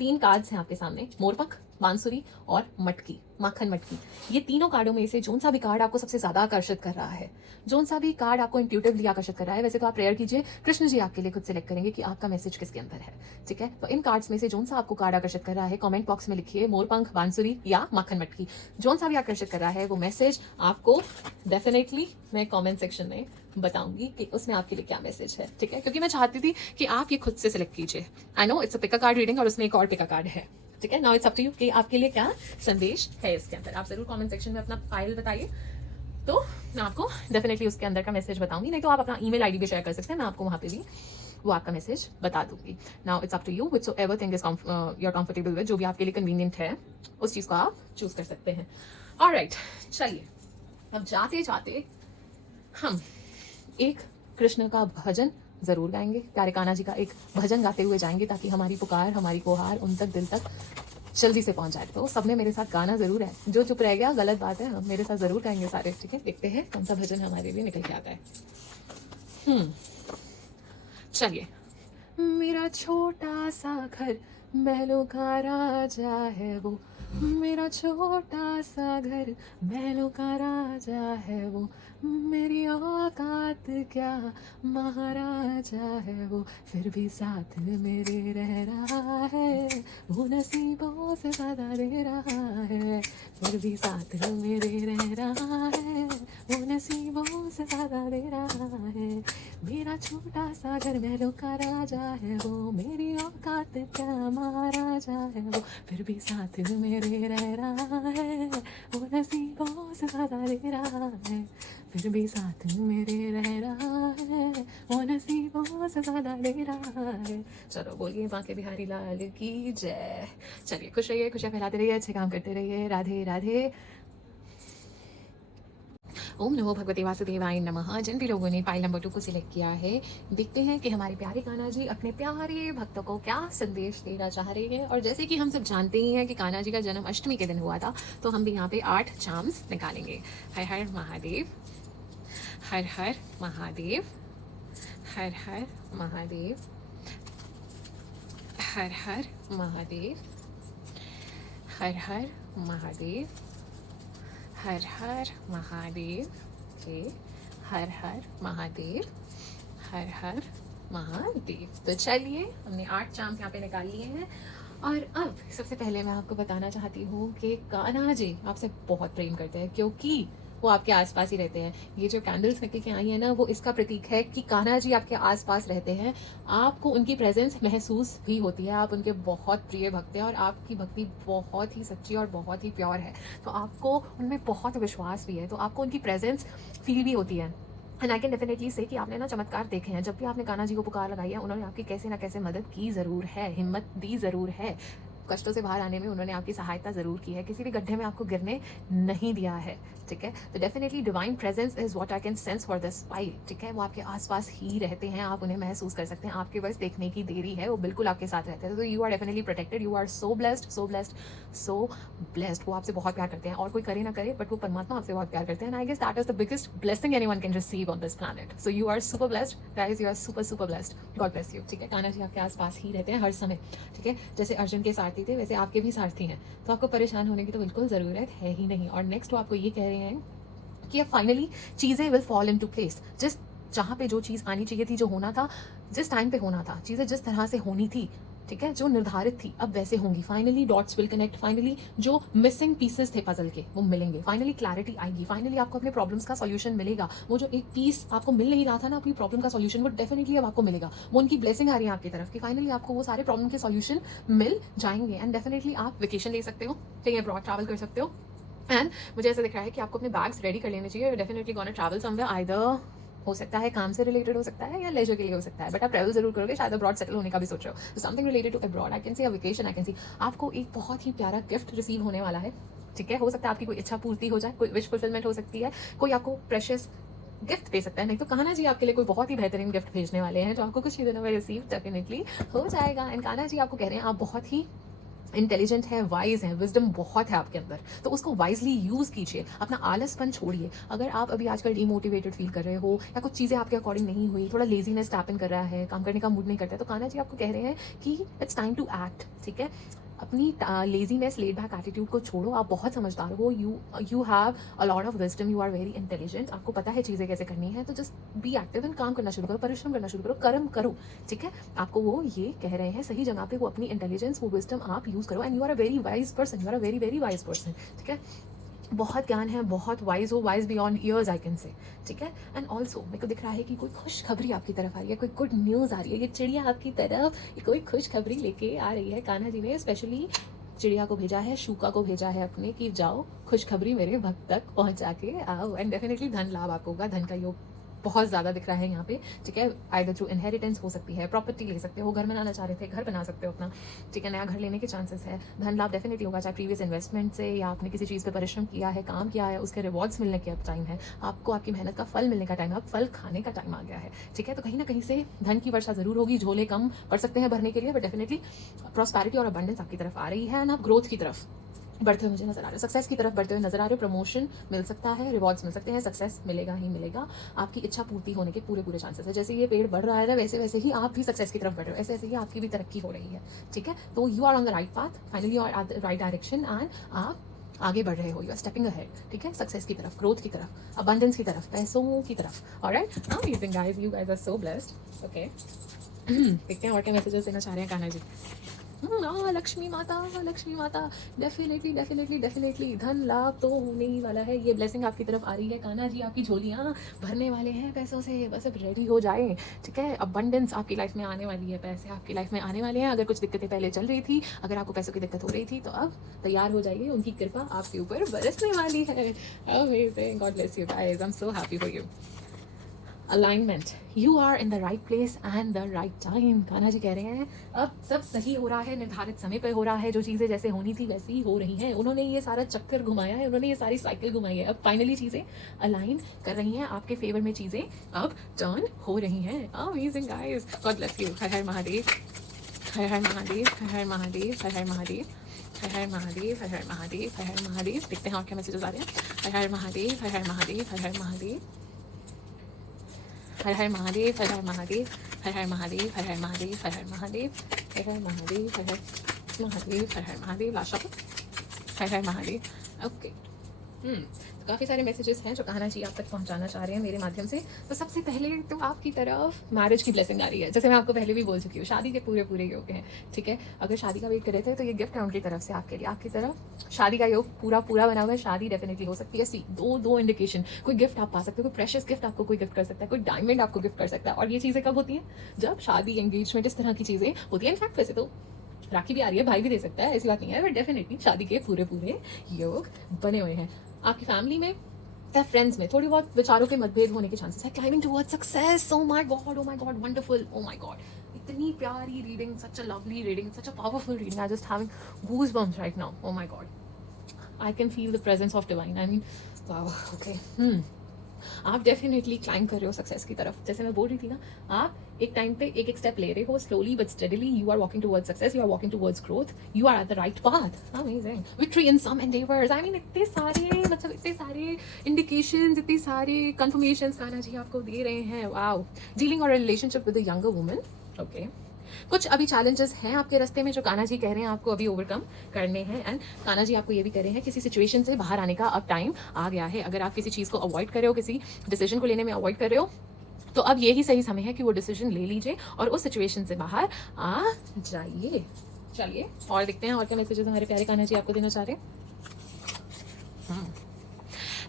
3 कार्ड्स हैं आपके सामने, मोरपंख, बांसुरी और मटकी, माखन मटकी। ये तीनों कार्डों में से जोन सा भी कार्ड आपको सबसे ज्यादा आकर्षित कर रहा है, जोन सा भी कार्ड आपको इंट्यूटिवली आकर्षित कर रहा है, वैसे तो आप प्रेयर कीजिए, कृष्ण जी आपके लिए खुद सेलेक्ट करेंगे कि आपका मैसेज किसके अंदर है। ठीक है, तो इन कार्ड्स में से जोन सा आपको कार्ड आकर्षित कर रहा है, कमेंट बॉक्स में लिखिए मोरपंख, बांसुरी या माखन मटकी। जोन सा भी आकर्षित कर रहा है वो मैसेज आपको डेफिनेटली मैं कॉमेंट सेक्शन में बताऊंगी कि उसमें आपके लिए क्या मैसेज है। ठीक है, क्योंकि मैं चाहती थी कि आप ये खुद से सिलेक्ट कीजिए। I know it's a pick a card reading और उसमें एक और पिका कार्ड है। ठीक है, now it's up to you कि आपके लिए क्या संदेश है इसके अंदर। आप जरूर कमेंट सेक्शन में अपना फाइल बताइए, तो मैं आपको डेफिनेटली उसके अंदर का मैसेज बताऊंगी। नहीं तो आप अपना ईमेल आईडी भी शेयर कर सकते हैं, मैं आपको वहाँ पे भी वो आपका मैसेज बता दूंगी। Now it's up to you, whichever thing is you are comfortable with, जो भी आपके लिए कन्वीनियंट है उस चीज़ को आप चूज कर सकते हैं। ऑलराइट, चलिए अब जाते जाते हम एक कृष्ण का भजन जरूर गाएंगे, प्यारे कान्हा जी का एक भजन गाते हुए जाएंगे, ताकि हमारी पुकार, हमारी गुहार उन तक, दिल तक जल्दी से पहुंच जाए। तो सबने मेरे साथ गाना जरूर है, जो चुप रह गया गलत बात है, हम मेरे साथ जरूर गाएंगे सारे। ठीक है, देखते हैं कौन सा भजन हमारे लिए निकल के आता है। चलिए। मेरा छोटा सा घर महलों का राजा है वो, मेरा छोटा सा घर महलों का राजा है वो, मेरी औकात क्या महाराजा है वो, फिर भी साथ मेरे रह रहा है, वो नसीबों से ज्यादा दे रहा है, फिर भी साथ मेरे रह रहा है, वो नसीबों से ज्यादा दे रहा है, मेरा छोटा सा घर महलों का राजा है वो, मेरी औकात क्या महाराजा है वो, फिर भी साथ मेरे रह रहा है, वो नसीबों से ज्यादा दे रहा है, फिर भी साथ मेरे रह रहा है, वो नसीबों से ज्यादा दे रहा है। चलो बोलिए बांके बिहारी लाल की जय। चलिए खुश रहिए, खुशियाँ फैलाते रहिए, अच्छे काम करते रहिए। राधे राधे। ओम नमो भगवते वासुदेवाय नमः। जिन भी लोगों ने फाइल नंबर 2 को सिलेक्ट किया है, देखते हैं कि हमारे प्यारे कान्हा जी अपने प्यारे भक्तों को क्या संदेश देना चाह रहे हैं। और जैसे कि हम सब जानते ही हैं कि कान्हा जी का जन्म अष्टमी के दिन हुआ था, तो हम भी यहाँ पे 8 चाम्स निकालेंगे। हर हर महादेव, हर हर महादेव, हर हर महादेव, हर हर महादेव, हर हर महादेव, हर हर महादेव, जी हर हर महादेव, हर हर महादेव। तो चलिए हमने 8 चाम्स यहाँ पे निकाल लिए हैं। और अब सबसे पहले मैं आपको बताना चाहती हूँ कि कान्हा जी आपसे बहुत प्रेम करते हैं, क्योंकि वो आपके आसपास ही रहते हैं। ये जो कैंडल्स निकल के आई है ना, वो इसका प्रतीक है कि कान्हा जी आपके आसपास रहते हैं, आपको उनकी प्रेजेंस महसूस भी होती है, आप उनके बहुत प्रिय भक्त हैं और आपकी भक्ति बहुत ही सच्ची और बहुत ही प्योर है, तो आपको उनमें बहुत विश्वास भी है, तो आपको उनकी प्रेजेंस फील भी होती है। एंड आई कैन डेफिनेटली से कि आपने ना चमत्कार देखे हैं, जब भी आपने कान्हा जी को पुकार लगाई है, उन्होंने आपकी कैसे ना कैसे मदद की ज़रूर है, हिम्मत दी ज़रूर है, कष्टों से बाहर आने में उन्होंने आपकी सहायता ज़रूर की है, किसी भी गड्ढे में आपको गिरने नहीं दिया है। ठीक है, तो definitely divine presence is what I can sense for this file. ठीक है, वो आपके आसपास ही रहते हैं, आप उन्हें महसूस कर सकते हैं, आपके बस देखने की देरी है, वो बिल्कुल आपके साथ रहते हैं। तो you are definitely protected, you are so blessed, so blessed, so blessed. वो आपसे बहुत प्यार करते हैं, और कोई करे ना करे बट वो परमात्मा आपसे बहुत प्यार करते हैं। And I guess that is the biggest blessing anyone can receive on this planet. So you are super blessed guys, you are super super blessed. God bless you. ठीक है, कान्हा जी आपके आसपास ही रहते हैं हर समय। ठीक है, जैसे अर्जुन के सारथी थे वैसे आपके भी सारथी हैं, तो आपको परेशान होने की तो बिल्कुल ज़रूरत है ही नहीं। और नेक्स्ट वो आपको ये कह रहे हैं कि अब फाइनली चीज़ें will fall into place. जिस जहाँ पे जो चीज़ आनी चाहिए थी, जो होना था, जिस टाइम पे होना था, चीज़ें जिस तरह से होनी थी, ठीक है, जो निर्धारित थी अब वैसे होंगी। Finally dots will connect, finally जो मिसिंग पीसेस थे पजल के वो मिलेंगे, फाइनली क्लैरिटी आएगी, फाइनली आपको अपने प्रॉब्लम्स का सॉल्यूशन मिलेगा। वो जो एक पीस आपको मिल नहीं रहा था ना अपनी प्रॉब्लम का सॉल्यूशन, वो डेफिनेटली अब आपको मिलेगा। वो उनकी ब्लेसिंग आ रही है आपकी तरफ कि फाइनली आपको वो सारे प्रॉब्लम के सॉल्यूशन मिल जाएंगे। एंड डेफिनेटली आप वेकेशन ले सकते हो, कहीं अब्रॉड ट्रैवल कर सकते हो। एंड मुझे ऐसा दिख रहा है कि आपको अपने बैग्स रेडी कर लेने चाहिए। Definitely gonna travel somewhere, either हो सकता है काम से रिलेटेड हो सकता है या लेजर के लिए हो सकता है, बट आप ट्रैवल जरूर करोगे। शायद अब्रॉड सेटल होने का भी सोच रहे हो, तो something related to abroad, I can see a vacation, I can see आपको एक बहुत ही प्यारा गिफ्ट रिसीव होने वाला है। ठीक है, हो सकता है आपकी कोई इच्छा पूर्ति हो जाए, कोई विश फुलफिलमेंट हो सकती है, कोई आपको प्रेशियस गिफ्ट दे सकता है। नहीं तो कान्हा जी आपके लिए कोई बहुत ही बेहतरीन गिफ्ट भेजने वाले हैं जो आपको कुछ ही दिनों में रिसीव डेफिनेटली हो जाएगा। एंड कान्हा जी आपको कह रहे हैं आप बहुत ही इंटेलिजेंट है, वाइज है, विजडम बहुत है आपके अंदर, तो उसको वाइजली यूज़ कीजिए। अपना आलसपन छोड़िए। अगर आप अभी आजकल डीमोटिवेटेड फील कर रहे हो या कुछ चीज़ें आपके अकॉर्डिंग नहीं हुई, थोड़ा लेजीनेस टैप इन कर रहा है, काम करने का मूड नहीं करता है, तो कान्हा जी आपको कह रहे हैं कि इट्स टाइम टू एक्ट। ठीक है, अपनी लेजीनेस, लेड बैक एटीट्यूड को छोड़ो। आप बहुत समझदार हो, you have a lot of wisdom, you are very intelligent, आपको पता है चीज़ें कैसे करनी है। तो जस्ट बी एक्टिव एंड काम करना शुरू करो, परिश्रम करना शुरू करो, कर्म करो। ठीक है, आपको वो ये कह रहे हैं सही जगह पे वो अपनी इंटेलिजेंस, वो विजडम आप यूज़ करो। And you are a very wise person, you are a very very wise person. ठीक है, बहुत ज्ञान है, बहुत वाइज हो, wise beyond years I can say. ठीक है, एंड ऑल्सो मेरे को दिख रहा है कि कोई खुशखबरी आपकी तरफ आ रही है, कोई गुड न्यूज़ आ रही है। ये चिड़िया आपकी तरफ कोई खुशखबरी लेके आ रही है। कान्हा जी ने स्पेशली चिड़िया को भेजा है, शूका को भेजा है अपने, कि जाओ खुशखबरी मेरे भक्त तक पहुंचा के आओ। एंड डेफिनेटली धन लाभ आपको होगा, धन का योग बहुत ज़्यादा दिख रहा है यहाँ पे। ठीक है, आइदर थ्रू इनहेरिटेंस हो सकती है, प्रॉपर्टी ले सकते हो, घर बनाना चाह रहे थे घर बना सकते हो अपना। ठीक है, नया घर लेने के चांसेस है, धन लाभ डेफिनेटली होगा, चाहे प्रीवियस इन्वेस्टमेंट से या आपने किसी चीज़ पे परिश्रम किया है, काम किया है, उसके रिवॉर्ड्स मिलने के अब टाइम है, आपको आपकी मेहनत का फल मिलने का टाइम है, अब फल खाने का टाइम आ गया है। ठीक है, तो कहीं ना कहीं से धन की वर्षा जरूर होगी, झोले कम पड़ सकते हैं भरने के लिए, बट डेफिनेटली प्रॉस्पेरिटी और अबंडेंस आपकी तरफ आ रही है। एंड आप ग्रोथ की तरफ बढ़ते हुए मुझे नजर आ रहे हो, सक्सेस की तरफ बढ़ते हुए नजर आ रहे हो। प्रमोशन मिल सकता है, रिवॉर्ड्स मिल सकते हैं, सक्सेस मिलेगा ही मिलेगा, आपकी इच्छा पूर्ति होने के पूरे पूरे चांसेस है। जैसे ये पेड़ बढ़ रहा है वैसे वैसे ही आप भी सक्सेस की तरफ बढ़ रहे हो, ऐसे ऐसे ही आपकी भी तरक्की हो रही है। ठीक है, तो you are on the right path, finally you are at the right direction and आप आगे बढ़ रहे हो, यू आर स्टेपिंग अहेड। ठीक है, सक्सेस की तरफ, ग्रोथ की तरफ, अबंडेंस की तरफ, पैसों की तरफ। Alright, amazing guys, you guys are so blessed. Okay, देखते हैं और क्या मैसेजेस देना चाह रहे हैं कान्हा जी। लक्ष्मी माता, लक्ष्मी माता, डेफिनेटली डेफिनेटली डेफिनेटली धन लाभ तो होने ही वाला है। ये ब्लेसिंग आपकी तरफ आ रही है। कान्हा जी आपकी झोलियाँ भरने वाले हैं पैसों से, बस अब रेडी हो जाए। ठीक है, अबंडेंस आपकी लाइफ में आने वाली है, पैसे आपकी लाइफ में आने वाले हैं। अगर कुछ दिक्कतें पहले चल रही थी, अगर आपको पैसों की दिक्कत हो रही थी, तो अब तैयार हो जाइए, उनकी कृपा आपके ऊपर बरसने वाली है। Amazing, God bless you guys, I am so happy for you. Alignment, you are in the right place and the right time. Kanha ji कह रहे हैं अब सब सही हो रहा है, निर्धारित समय पर हो रहा है, जो चीज़ें जैसे होनी थी वैसी ही हो रही हैं। उन्होंने ये सारा चक्कर घुमाया है, उन्होंने ये सारी साइकिल घुमाई है, अब फाइनली चीज़ें अलाइन कर रही हैं आपके फेवर में, चीज़ें अब टर्न हो रही हैं। Amazing guys, God bless you. Har Har Mahadev, Har Har Mahadev, Har Har Mahadev, Har Har Mahadev, Har Har Mahadev, Har Har Mahadev, Har Har Mahadev. देखते हैं और क्या मैसेजेस आ रहे हैं। हर हर महादेव, हर हर महादेव, हर हर महादेव, हर हर महादेव, हर हर महादेव, हर हर महादेव, हर हर महादेव, हर हर महादेव, हर हर महादेव, हर हर महादेव, हर हर महादेव, लास्ट शब्द हर हर महादेव। ओके, तो काफ़ी सारे मैसेजेस हैं जो कान्हा जी आप तक पहुंचाना चाह रहे हैं मेरे माध्यम से। तो सबसे पहले तो आपकी तरफ मैरिज की ब्लेसिंग आ रही है, जैसे मैं आपको पहले भी बोल चुकी हूँ, शादी के पूरे पूरे योग हैं। ठीक है, अगर शादी का वेट कर रहे थे तो ये गिफ्ट है उनकी तरफ से आपके लिए, आपकी तरफ शादी का योग पूरा पूरा बना हुआ है। शादी डेफिनेटली हो सकती है। सी दो इंडिकेशन, कोई गिफ्ट आप पा सकते हो, कोई प्रेशियस गिफ्ट आपको कोई गिफ्ट कर सकता है, कोई डायमंड आपको गिफ्ट कर सकता है। और ये चीज़ें कब होती हैं? जब शादी, एंगेजमेंट, इस तरह की चीज़ें होती है। इनफैक्ट वैसे तो राखी भी आ रही है, भाई भी दे सकता है, ऐसी बात नहीं है, बट डेफिनेटली शादी के पूरे पूरे योग बने हुए हैं। आपकी फैमिली में या फ्रेंड्स में थोड़ी बहुत विचारों के मतभेद होने के चांसेस है। Climbing towards success, oh my God, wonderful, oh my God, इतनी प्यारी reading, such a lovely reading, such a powerful reading, I just having goosebumps right now, oh my God, I can feel the presence of divine, I mean wow. Okay, आप definitely climb कर रहे हो success की तरफ। जैसे मैं बोल रही थी ना, आप एक टाइम पे एक एक स्टेप ले रहे हो, slowly but steadily you are walking towards success, you are walking towards growth, you are at the right path. Amazing, victory in some endeavours, I mean इतने सारे इंडिकेशंस, इतने सारे कंफर्मेशंस कान्हा जी आपको दे रहे हैं। वाओ, डीलिंग और relationship with a younger woman. Okay, कुछ अभी चैलेंजेस हैं आपके रास्ते में जो कान्हा जी कह रहे हैं आपको अभी ओवरकम करने हैं। एंड कान्हा जी आपको ये भी कह रहे हैं किसी सिचुएशन से बाहर आने का अब टाइम आ गया है। अगर आप किसी चीज़ को अवॉइड कर रहे हो, किसी डिसीजन को लेने में अवॉइड कर रहे हो, तो अब यही सही समय है कि वो डिसीजन ले लीजिए और उस सिचुएशन से बाहर आ जाइए। चलिए और देखते हैं और क्या मैसेजेस हमारे प्यारे कान्हा जी आपको देना चाह रहे हैं।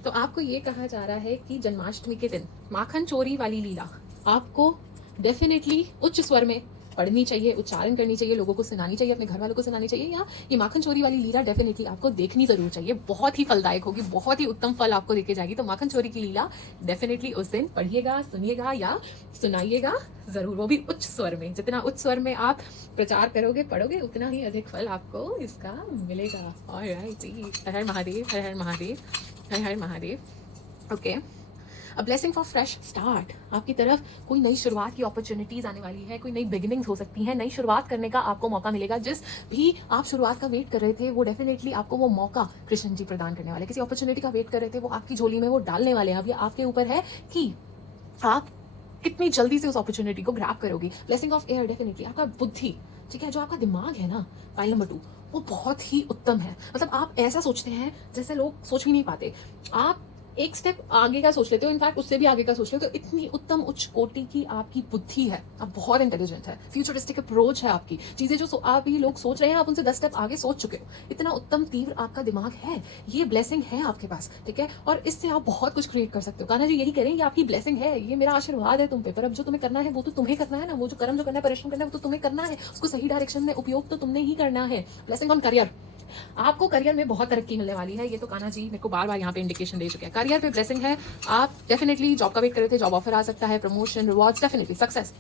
तो आपको ये कहा जा रहा है कि जन्माष्टमी के दिन माखन चोरी वाली लीला आपको डेफिनेटली उच्च स्वर में पढ़नी चाहिए, उच्चारण करनी चाहिए, लोगों को सुनानी चाहिए, अपने घर वालों को सुनानी चाहिए, या ये माखन चोरी वाली लीला डेफिनेटली आपको देखनी जरूर चाहिए। बहुत ही फलदायक होगी, बहुत ही उत्तम फल आपको देके जाएगी। तो माखन चोरी की लीला डेफिनेटली उस दिन पढ़िएगा, सुनिएगा या सुनाइएगा जरूर, वो भी उच्च स्वर में। जितना उच्च स्वर में आप प्रचार करोगे, पढ़ोगे, उतना ही अधिक फल आपको इसका मिलेगा। ऑलराइट जी, Har Har Mahadev, Har Har Mahadev, Har Har Mahadev. Okay, a blessing for fresh start. आपकी तरफ कोई नई शुरुआत की अपॉर्चुनिटीज आने वाली है, कोई नई बिगिनिंग्स हो सकती हैं, नई शुरुआत करने का आपको मौका मिलेगा। जिस भी आप शुरुआत का वेट कर रहे थे वो डेफिनेटली आपको वो मौका कृष्ण जी प्रदान करने वाले। किसी अपॉर्चुनिटी का वेट कर रहे थे वो आपकी झोली में वो डालने वाले हैं। अब ये आपके ऊपर है कि आप कितनी जल्दी से उस अपॉर्चुनिटी को ग्रैब करोगी। ब्लेसिंग ऑफ एयर डेफिनेटली आपका बुद्धि, ठीक है, जो आपका दिमाग है ना, फाइल नंबर 2, वो बहुत ही उत्तम है। मतलब आप ऐसा सोचते हैं जैसे लोग सोच भी नहीं पाते। आप एक स्टेप आगे का सोच लेते हो, इनफैक्ट उससे भी आगे का सोच लेते हो। तो इतनी उत्तम उच्च कोटि की आपकी बुद्धि है, आप बहुत इंटेलिजेंट है, फ्यूचरिस्टिक अप्रोच है आपकी। चीजें जो आप ही लोग सोच रहे हैं, आप उनसे 10 स्टेप आगे सोच चुके हो। इतना उत्तम तीव्र आपका दिमाग है, ये ब्लेसिंग है आपके पास, ठीक है। और इससे आप बहुत कुछ क्रिएट कर सकते हो। कान्हा जी यही कह रहे हैं, ये आपकी ब्लेसिंग है, ये मेरा आशीर्वाद है तुम पे। पर अब जो तुम्हें करना है वो तो तुम्हें करना है ना, वो जो कर्म जो करना है, परिश्रम करना है, वो तो तुम्हें करना है। उसको सही डायरेक्शन में उपयोग तो तुमने ही करना है। ब्लेसिंग ऑन करियर, आपको करियर में बहुत तरक्की मिलने वाली है। ये तो कान्हा जी मेरे को बार बार यहाँ पे इंडिकेशन दे चुके हैं। करियर पे ब्लेसिंग है। आप डेफिनेटली जॉब का वेट कर रहे थे, जॉब ऑफर आ सकता है, promotion, rewards, definitely success.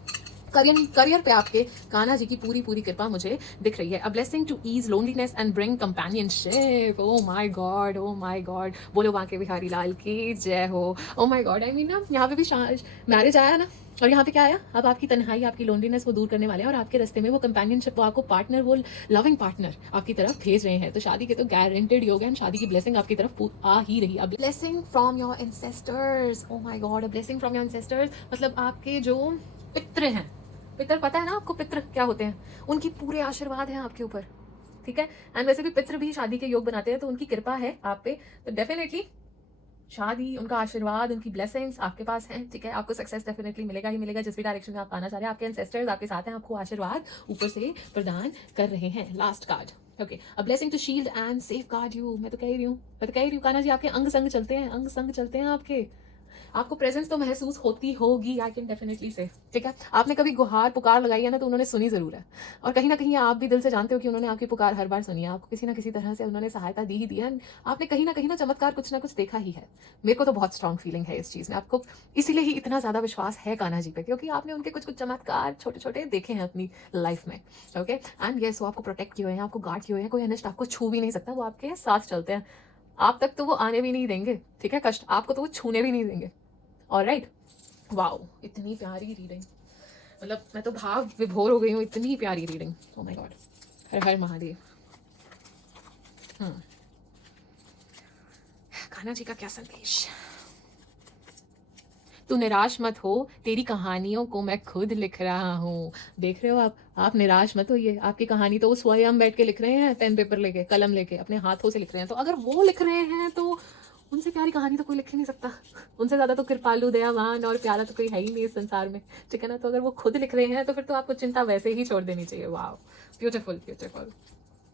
Career पे आपके कान्हा जी की पूरी पूरी कृपा मुझे दिख रही है। A blessing to ease loneliness and bring companionship. Oh my God, oh my God, बोलो बांके बिहारी लाल की जय हो। Oh my God, I mean ना, यहाँ पे भी मैरिज आया ना, और यहाँ पे क्या आया, अब आपकी तन्हाई, आपकी लोनलीनेस वो दूर करने वाले हैं, और आपके रास्ते में वो कंपेनियनशिप, वो आपको पार्टनर, वो लविंग पार्टनर आपकी तरफ भेज रहे हैं। तो शादी के तो गारंटेड योग है, शादी की ब्लेसिंग आपकी तरफ आ ही रही है। Blessing from your ancestors, O my God, a blessing from your ancestors, मतलब आपके जो पितृ हैं, पितर पता है ना आपको पितृ क्या होते हैं, उनकी पूरे आशीर्वाद है आपके ऊपर, ठीक है। एंड वैसे भी पितृ भी शादी के योग बनाते हैं, तो उनकी कृपा है आप पे। तो डेफिनेटली शादी, उनका आशीर्वाद, उनकी ब्लेसिंग्स आपके पास हैं, ठीक है। आपको सक्सेस डेफिनेटली मिलेगा ही मिलेगा, जिस भी डायरेक्शन में आप आना चाह रहे हैं। आपके एंसेस्टर्स आपके साथ हैं, आपको आशीर्वाद ऊपर से प्रदान कर रहे हैं। Last card, okay, a blessing to shield and safeguard you. मैं तो कह रही हूँ, कान्हा जी आपके अंग संग चलते हैं, अंग संग चलते हैं आपके। आपको प्रेजेंस तो महसूस होती होगी, आई कैन डेफिनेटली से, ठीक है। आपने कभी गुहार पुकार लगाई है ना, तो उन्होंने सुनी जरूर है। और कहीं ना कहीं आप भी दिल से जानते हो कि उन्होंने आपकी पुकार हर बार सुनी है, आपको किसी ना किसी तरह से उन्होंने सहायता दी ही दी है। आपने कहीं ना चमत्कार कुछ ना कुछ देखा ही है। मेरे को तो बहुत स्ट्रांग फीलिंग है इस चीज़ में। आपको इसीलिए ही इतना ज़्यादा विश्वास है कान्हा जी पे, क्योंकि आपने उनके कुछ कुछ चमत्कार छोटे छोटे देखे हैं अपनी लाइफ में, ओके। एंड यस, वो आपको प्रोटेक्ट किए हुए हैं, आपको गार्ड किए हुए हैं, कोई अनिष्ट आपको छू भी नहीं सकता, वो आपके साथ चलते हैं। आप तक तो वो आने भी नहीं देंगे, ठीक है, कष्ट आपको तो वो छूने भी नहीं देंगे। ऑलराइट, वाओ, इतनी प्यारी रीडिंग, मतलब मैं तो भाव विभोर हो गई हूँ, इतनी प्यारी रीडिंग, ओ माय गॉड, हर हर महादेव। कान्हा जी का क्या संदेश। तू निराश मत हो, तेरी कहानियों को मैं खुद लिख रहा हूँ। देख रहे हो आप निराश मत होइए। आपकी कहानी तो वो स्वयं बैठ के लिख रहे हैं, पेन पेपर लेके, कलम लेके, अपने हाथों से लिख रहे हैं। तो अगर वो लिख रहे हैं तो उनसे प्यारी कहानी तो कोई लिख ही नहीं सकता। उनसे ज़्यादा तो कृपालु, दयावान और प्यारा तो कोई है ही नहीं इस संसार में, ठीक है ना। तो अगर वो खुद लिख रहे हैं तो फिर तो आपको चिंता वैसे ही छोड़ देनी चाहिए। वाह, beautiful, beautiful,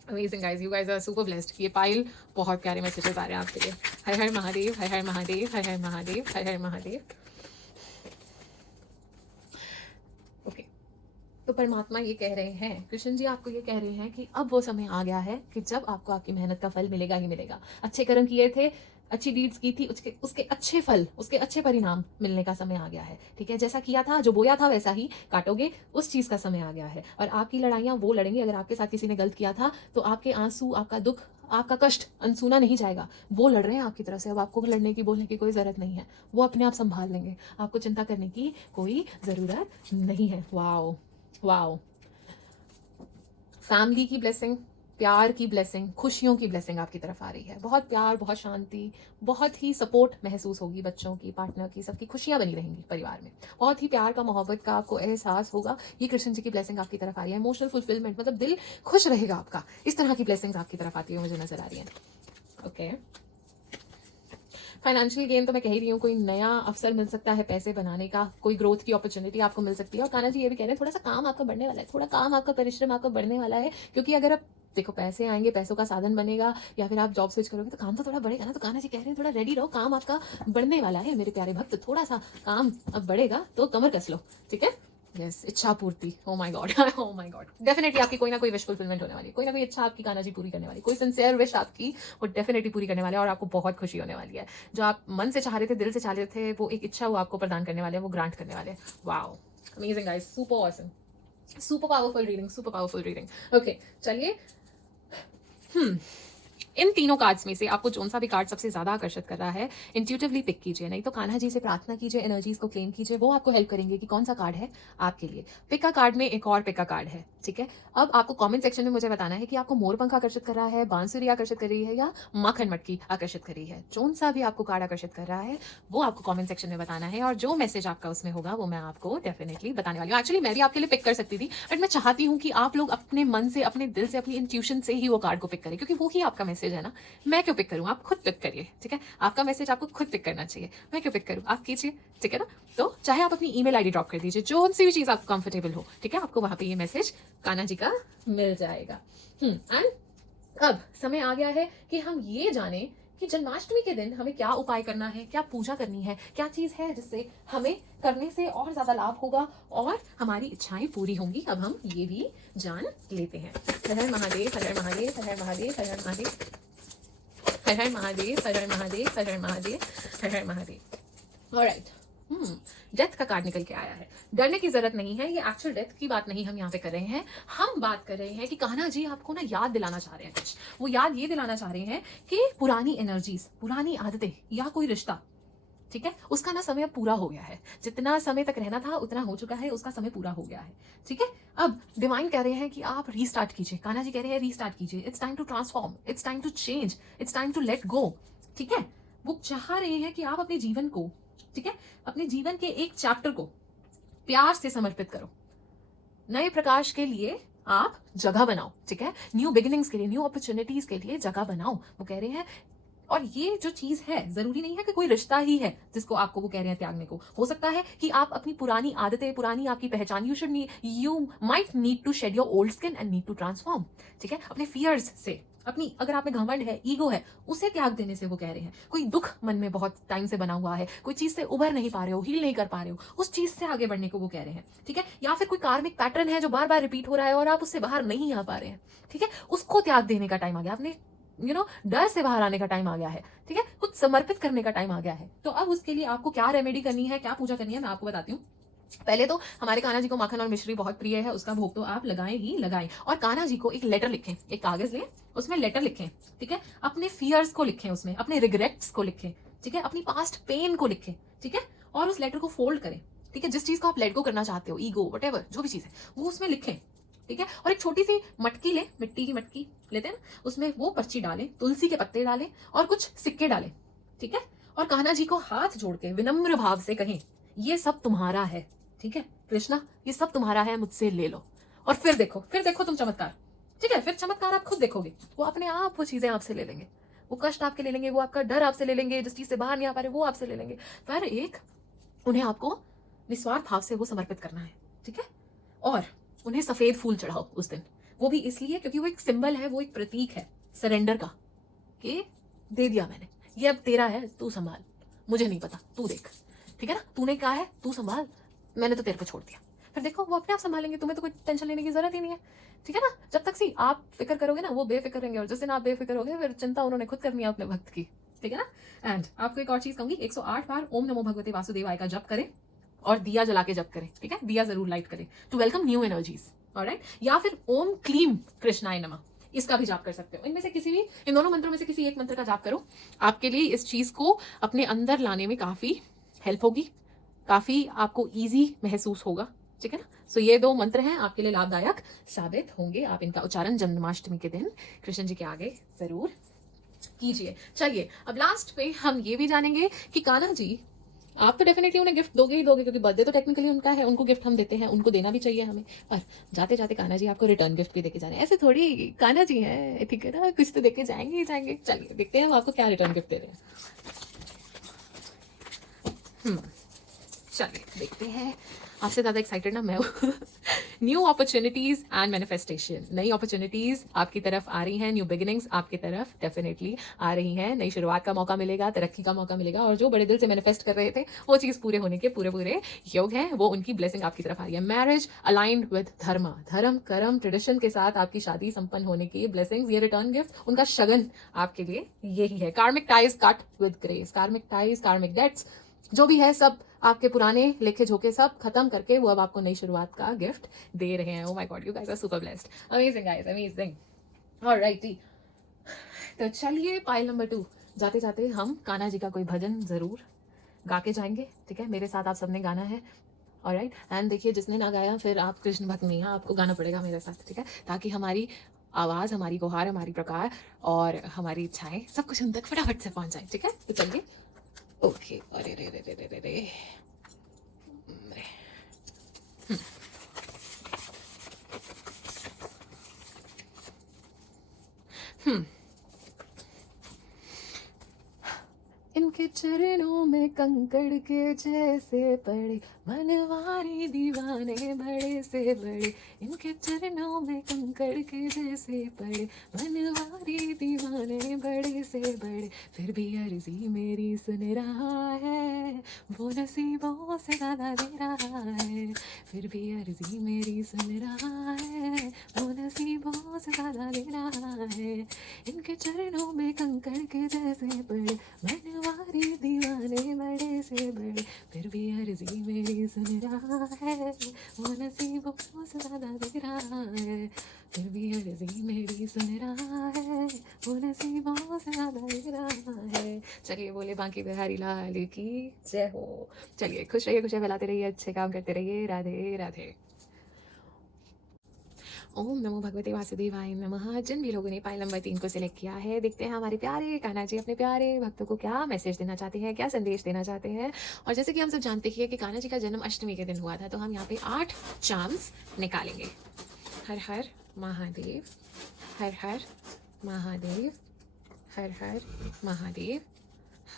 amazing guys, you guys are super blessed. ये पाइल बहुत प्यारे मैसेजेस आ रहे हैं आपके लिए। हर हर महादेव, हर हर महादेव, हर हर महादेव, हर हर महादेव। ओके, तो परमात्मा ये कह रहे हैं, कृष्ण जी आपको ये कह रहे हैं कि अब वो समय आ गया है कि जब आपको आपकी मेहनत का फल मिलेगा ही मिलेगा। अच्छे कर्म किए थे, अच्छी डीड्स की थी, उसके अच्छे फल, उसके अच्छे परिणाम मिलने का समय आ गया है, ठीक है। जैसा किया था, जो बोया था वैसा ही काटोगे, उस चीज़ का समय आ गया है। और आपकी लड़ाइयाँ वो लड़ेंगे। अगर आपके साथ किसी ने गलत किया था तो आपके आंसू, आपका दुख, आपका कष्ट अनसुना नहीं जाएगा। वो लड़ रहे हैं आपकी तरफ से, अब आपको लड़ने की, बोलने की कोई ज़रूरत नहीं है। वो अपने आप संभाल लेंगे, आपको चिंता करने की कोई ज़रूरत नहीं है। वाओ, वाओ, फैमिली की ब्लेसिंग, प्यार की ब्लेसिंग, खुशियों की ब्लेसिंग आपकी तरफ आ रही है। बहुत प्यार, बहुत शांति, बहुत ही सपोर्ट महसूस होगी, बच्चों की, पार्टनर की, सबकी खुशियां बनी रहेंगी परिवार में। बहुत ही प्यार का, मोहब्बत का आपको एहसास होगा। ये कृष्ण जी की ब्लेसिंग आपकी तरफ आ रही है। इमोशनल फुलफिलमेंट, मतलब दिल खुश रहेगा आपका। इस तरह की ब्लेसिंग्स आपकी तरफ आती है, मुझे नजर आ रही है, ओके। फाइनेंशियल गेन तो मैं कह ही रही हूँ, कोई नया अवसर मिल सकता है पैसे बनाने का, कोई ग्रोथ की अपॉर्चुनिटी आपको मिल सकती है। और कान्हा जी ये भी कह रहे हैं थोड़ा सा काम आपका बढ़ने वाला है, थोड़ा काम आपका परिश्रम आपका बढ़ने वाला है, क्योंकि अगर आप देखो पैसे आएंगे, पैसों का साधन बनेगा, या फिर आप जॉब स्विच करोगे तो काम तो थोड़ा बढ़ेगा ना। तो कान्हा जी कह रहे हैं थोड़ा रेडी रहो, काम आपका बढ़ने वाला है मेरे प्यारे भक्त, थोड़ा सा काम अब बढ़ेगा तो कमर कस लो, ठीक है। यस, इच्छा पूर्ति, ओ my God, oh my God, definitely आपकी कोई ना कोई विश फुलफिलमेंट होने वाली है, कोई ना कोई इच्छा आपकी कान्हा जी पूरी करने वाली, कोई सिंसियर विश आपकी वो डेफिनेटली पूरी करने वाले हैं, और आपको बहुत खुशी होने वाली है। जो आप मन से चाह रहे थे, दिल से चाह रहे थे, वो एक इच्छा वो आपको प्रदान करने वाले हैं, वो ग्रांट करने वाले हैं। Wow, amazing guys, super awesome, super powerful reading, super powerful reading. Okay, चलिए इन तीनों कार्ड्स में से आपको कौन सा भी कार्ड सबसे ज्यादा आकर्षित कर रहा है, इंट्यूटिवली पिक कीजिए, नहीं तो कान्हा जी से प्रार्थना कीजिए, एनर्जीज को क्लेम कीजिए, वो आपको हेल्प करेंगे कि कौन सा कार्ड है आपके लिए। पिक का कार्ड में एक और पिक का कार्ड है, ठीक है। अब आपको कमेंट सेक्शन में मुझे बताना है कि आपको मोरपंख आकर्षित कर रहा है, बांसुरी आकर्षित कर रही है, या माखन मटकी आकर्षित कर रही है। कौन सा भी आपको कार्ड आकर्षित कर रहा है वो आपको कमेंट सेक्शन में बताना है, और जो मैसेज आपका उसमें होगा वो मैं आपको डेफिनेटली बताने वाली हूँ। एक्चुअली मैं भी आपके लिए पिक कर सकती थी, बट मैं चाहती हूँ कि आप लोग अपने मन से, अपने दिल से, अपनी इंट्यूशन से ही वो कार्ड को पिक करें, क्योंकि वो ही आपका मैसेज है ना। मैं क्यों पिक करूँ, आप खुद पिक करिए, ठीक है। आपका मैसेज आपको खुद पिक करना चाहिए, मैं क्यों पिक करूँ, आप कीजिए, ठीक है ना। तो चाहे आप अपनी ईमेल आईडी ड्रॉप कर दीजिए, जो सी भी चीज़ आपको कंफर्टेबल हो, ठीक है, आपको वहाँ पे ये मैसेज कान्हा जी का मिल जाएगा। एंड अब समय आ गया है कि हम ये जाने कि जन्माष्टमी के दिन हमें क्या उपाय करना है, क्या पूजा करनी है, क्या चीज़ है जिससे हमें करने से और ज़्यादा लाभ होगा और हमारी इच्छाएं पूरी होंगी। अब हम ये भी जान लेते हैं। हर हर महादेव, हर हर महादेव, हर हर महादेव, हर हर महादेव, हर हर महादेव, हर हर महादेव, हर हर महादेव, हर हर महादेव। ऑलराइट, डेथ का कार्ड निकल के आया है। डरने की जरूरत नहीं है, ये एक्चुअल डेथ की बात नहीं हम यहाँ पे कर रहे हैं। हम बात कर रहे हैं कि कान्हा जी आपको ना याद दिलाना चाह रहे हैं कुछ। वो याद ये दिलाना चाह रहे हैं कि पुरानी एनर्जीज, पुरानी आदतें या कोई रिश्ता, ठीक है, उसका ना समय अब पूरा हो गया है। जितना समय तक रहना था उतना हो चुका है, उसका समय पूरा हो गया है, ठीक है। अब डिवाइन कह रहे हैं कि आप रीस्टार्ट कीजिए, कान्हा जी कह रहे हैं रीस्टार्ट कीजिए। It's time to transform, it's time to change, it's time to let go, ठीक है। वो चाह रहे हैं कि आप अपने जीवन को, ठीक है, अपने जीवन के एक चैप्टर को प्यार से समर्पित करो। नए प्रकाश के लिए आप जगह बनाओ, ठीक है, न्यू बिगिनिंग्स के लिए, न्यू अपॉर्चुनिटीज के लिए जगह बनाओ, वो कह रहे हैं। और ये जो चीज है, जरूरी नहीं है कि कोई रिश्ता ही है जिसको आपको वो कह रहे हैं त्यागने को। हो सकता है कि आप अपनी पुरानी आदतें, पुरानी आपकी पहचान, you might need to shed your old skin and need to transform, ठीक है। अपने फियर्स से, अपनी अगर आप में घमंड है, ईगो है, उसे त्याग देने से वो कह रहे हैं। कोई दुख मन में बहुत टाइम से बना हुआ है, कोई चीज से उभर नहीं पा रहे हो, हील नहीं कर पा रहे हो, उस चीज से आगे बढ़ने को वो कह रहे हैं, ठीक है। या फिर कोई कार्मिक पैटर्न है जो बार बार रिपीट हो रहा है और आप उससे बाहर नहीं आ पा रहे हैं, ठीक है, उसको त्याग देने का टाइम आ गया। आपने डर से बाहर आने का टाइम आ गया है, ठीक है, कुछ समर्पित करने का टाइम आ गया है। तो अब उसके लिए आपको क्या रेमेडी करनी है, क्या पूजा करनी है, मैं आपको बताती हूँ। पहले तो हमारे कान्हा जी को माखन और मिश्री बहुत प्रिय है, उसका भोग तो आप लगाएं ही लगाएं। और कान्हा जी को एक लेटर लिखें, एक कागज लें, उसमें लेटर लिखें, ठीक है। अपने फियर्स को लिखें, उसमें अपने रिग्रेट्स को लिखें, ठीक है, अपनी पास्ट पेन को लिखें, ठीक है। और उस लेटर को फोल्ड करें, ठीक है। जिस चीज को आप लेट गो करना चाहते हो, ईगो, वटेवर, जो भी चीज है, वो उसमें लिखें, ठीक है। और एक छोटी सी मटकी ले, मिट्टी की मटकी लेते हैं ना, उसमें वो पर्ची डालें, तुलसी के पत्ते डालें और कुछ सिक्के डालें, ठीक है। और कान्हा जी को हाथ जोड़ के विनम्र भाव से कहें, ये सब तुम्हारा है, ठीक है कृष्णा, ये सब तुम्हारा है, मुझसे ले लो। और फिर देखो तुम चमत्कार, ठीक है। फिर चमत्कार आप खुद देखोगे, वो अपने आप वो चीजें आपसे ले लेंगे, वो कष्ट आपके ले लेंगे, वो आपका डर आपसे ले लेंगे, जिस चीज से बाहर नहीं आ पा रहे वो आपसे ले लेंगे। पर एक उन्हें आपको निस्वार्थ भाव से वो समर्पित करना है, ठीक है। और उन्हें सफेद फूल चढ़ाओ उस दिन, वो भी इसलिए क्योंकि वो एक सिंबल है, वो एक प्रतीक है सरेंडर का, कि दे दिया मैंने, ये अब तेरा है, तू संभाल, मुझे नहीं पता, तू देख, ठीक है ना, तूने कहा है तू संभाल, मैंने तो तेरे पे छोड़ दिया। फिर देखो वो अपने आप संभालेंगे, तुम्हें तो कोई टेंशन लेने की जरूरत ही नहीं है, ठीक है ना। जब तक सी आप फिक्र करोगे ना, वो बेफिक्र रहेंगे, और जिस दिन आप बेफिक्र होगे फिर चिंता उन्होंने खुद करनी है अपने भक्त की, ठीक है ना। एंड आपको एक और चीज कहूंगी, 108 बार ओम नमो भगवते वासुदेवाय का जप करें और दिया जला के जप करें, ठीक है, दिया जरूर लाइट करें to welcome new energies, alright. या फिर ओम क्लीम कृष्णाय नमः, इसका भी जाप कर सकते हो। इनमें से किसी भी, इन दोनों मंत्रों में से किसी एक मंत्र का जाप करो, आपके लिए इस चीज को अपने अंदर लाने में काफी हेल्प होगी, काफी आपको इजी महसूस होगा, ठीक है ना। सो ये दो मंत्र हैं, आपके लिए लाभदायक साबित होंगे। आप इनका उच्चारण जन्माष्टमी के दिन कृष्ण जी के आगे जरूर कीजिए। चलिए अब लास्ट पे हम ये भी जानेंगे कि कान्हा जी, आप तो डेफिनेटली उन्हें गिफ्ट दोगे ही दोगे, क्योंकि बर्थडे तो टेक्निकली उनका है, उनको गिफ्ट हम देते हैं, उनको देना भी चाहिए हमें। और जाते जाते कान्हा जी आपको रिटर्न गिफ्ट भी देके जाने, ऐसे थोड़ी, कान्हा जी हैं, ठीक है ना, कुछ तो देके जाएंगे ही जाएंगे। चलिए देखते हैं हम आपको क्या रिटर्न गिफ्ट दे रहे हैं। हम्म, चलिए देखते हैं। आपसे ज़्यादा एक्साइटेड ना मैं हूँ। न्यू अपॉर्चुनिटीज़ एंड मैनिफेस्टेशन, नई अपॉर्चुनिटीज़ आपकी तरफ आ रही हैं, न्यू बिगिनिंग्स आपकी तरफ डेफिनेटली आ रही हैं, नई शुरुआत का मौका मिलेगा, तरक्की का मौका मिलेगा, और जो बड़े दिल से मैनिफेस्ट कर रहे थे वो चीज़ पूरे होने के पूरे पूरे योग हैं, वो उनकी ब्लेसिंग आपकी तरफ आ रही है। मैरिज अलाइंड विद धर्म कर्म ट्रेडिशन के साथ आपकी शादी संपन्न होने की ब्लेसिंग्स, ये रिटर्न गिफ्ट, उनका शगन आपके लिए यही है। कार्मिक टाइज कट विद ग्रेस, कार्मिक टाइज, कार्मिक डेट्स जो भी है सब आपके पुराने लेखे झोंके सब खत्म करके वो अब आपको नई शुरुआत का गिफ्ट दे रहे हैं। Oh my God, you guys are super blessed, amazing guys, amazing. Alrighty, तो चलिए पाइल नंबर 2, जाते जाते हम कान्हा जी का कोई भजन जरूर गा के जाएंगे, ठीक है? मेरे साथ आप सबने गाना है, ऑलराइट। एंड देखिए, जिसने ना गाया फिर आप कृष्ण भक्त नहीं हैं, आपको गाना पड़ेगा मेरे साथ, ठीक है? ताकि हमारी आवाज़, हमारी गुहार, हमारी प्रकार और हमारी इच्छाएं सब कुछ उन तक फटाफट से पहुंच जाए, ठीक है? तो चलिए। ओके, अरे रे रे रे रे रे रे, हम्म, इनके चरणों में कंकड़ के जैसे पड़े, मनवारी दीवाने बड़े से बड़े। इनके चरणों में कंकड़ के जैसे पड़े, मनवारी दीवाने बड़े से बड़े। फिर भी अर्जी मेरी सुन रहा है, वो नसीबों से ज़्यादा दे रहा है। फिर भी अर्जी मेरी सुन रहा है, वो नसीबों से ज़्यादा दे रहा है। इनके चरणों में कंकड़ के जैसे पड़े, मनवारी दीवाने बड़े से बड़े। फिर भी अर्जी मेरी सुन रहा है, वो नसीबों से ज़्यादा दे रहा है। फिर भी अर्जी मेरी सुन रहा है, वो नसीबों से ज़्यादा दे रहा है। चलिए बोले बांकी बिहारी लाल की जय हो। चलिए खुश रहिए, खुशियाँ फैलाते रहिए, अच्छे काम करते रहिए। राधे राधे। ओम नमो भगवते वासुदेवाय नमः। जिन भी लोगों ने पाइल नंबर 3 को सिलेक्ट किया है, देखते हैं हमारे प्यारे कान्हा जी अपने प्यारे भक्तों को क्या मैसेज देना चाहते हैं, क्या संदेश देना चाहते हैं। और जैसे कि हम सब जानते हैं कि कान्हा जी का जन्म अष्टमी के दिन हुआ था, तो हम यहाँ पे 8 चाम्स निकालेंगे। Har Har Mahadev, Har Har Mahadev, Har Har Mahadev,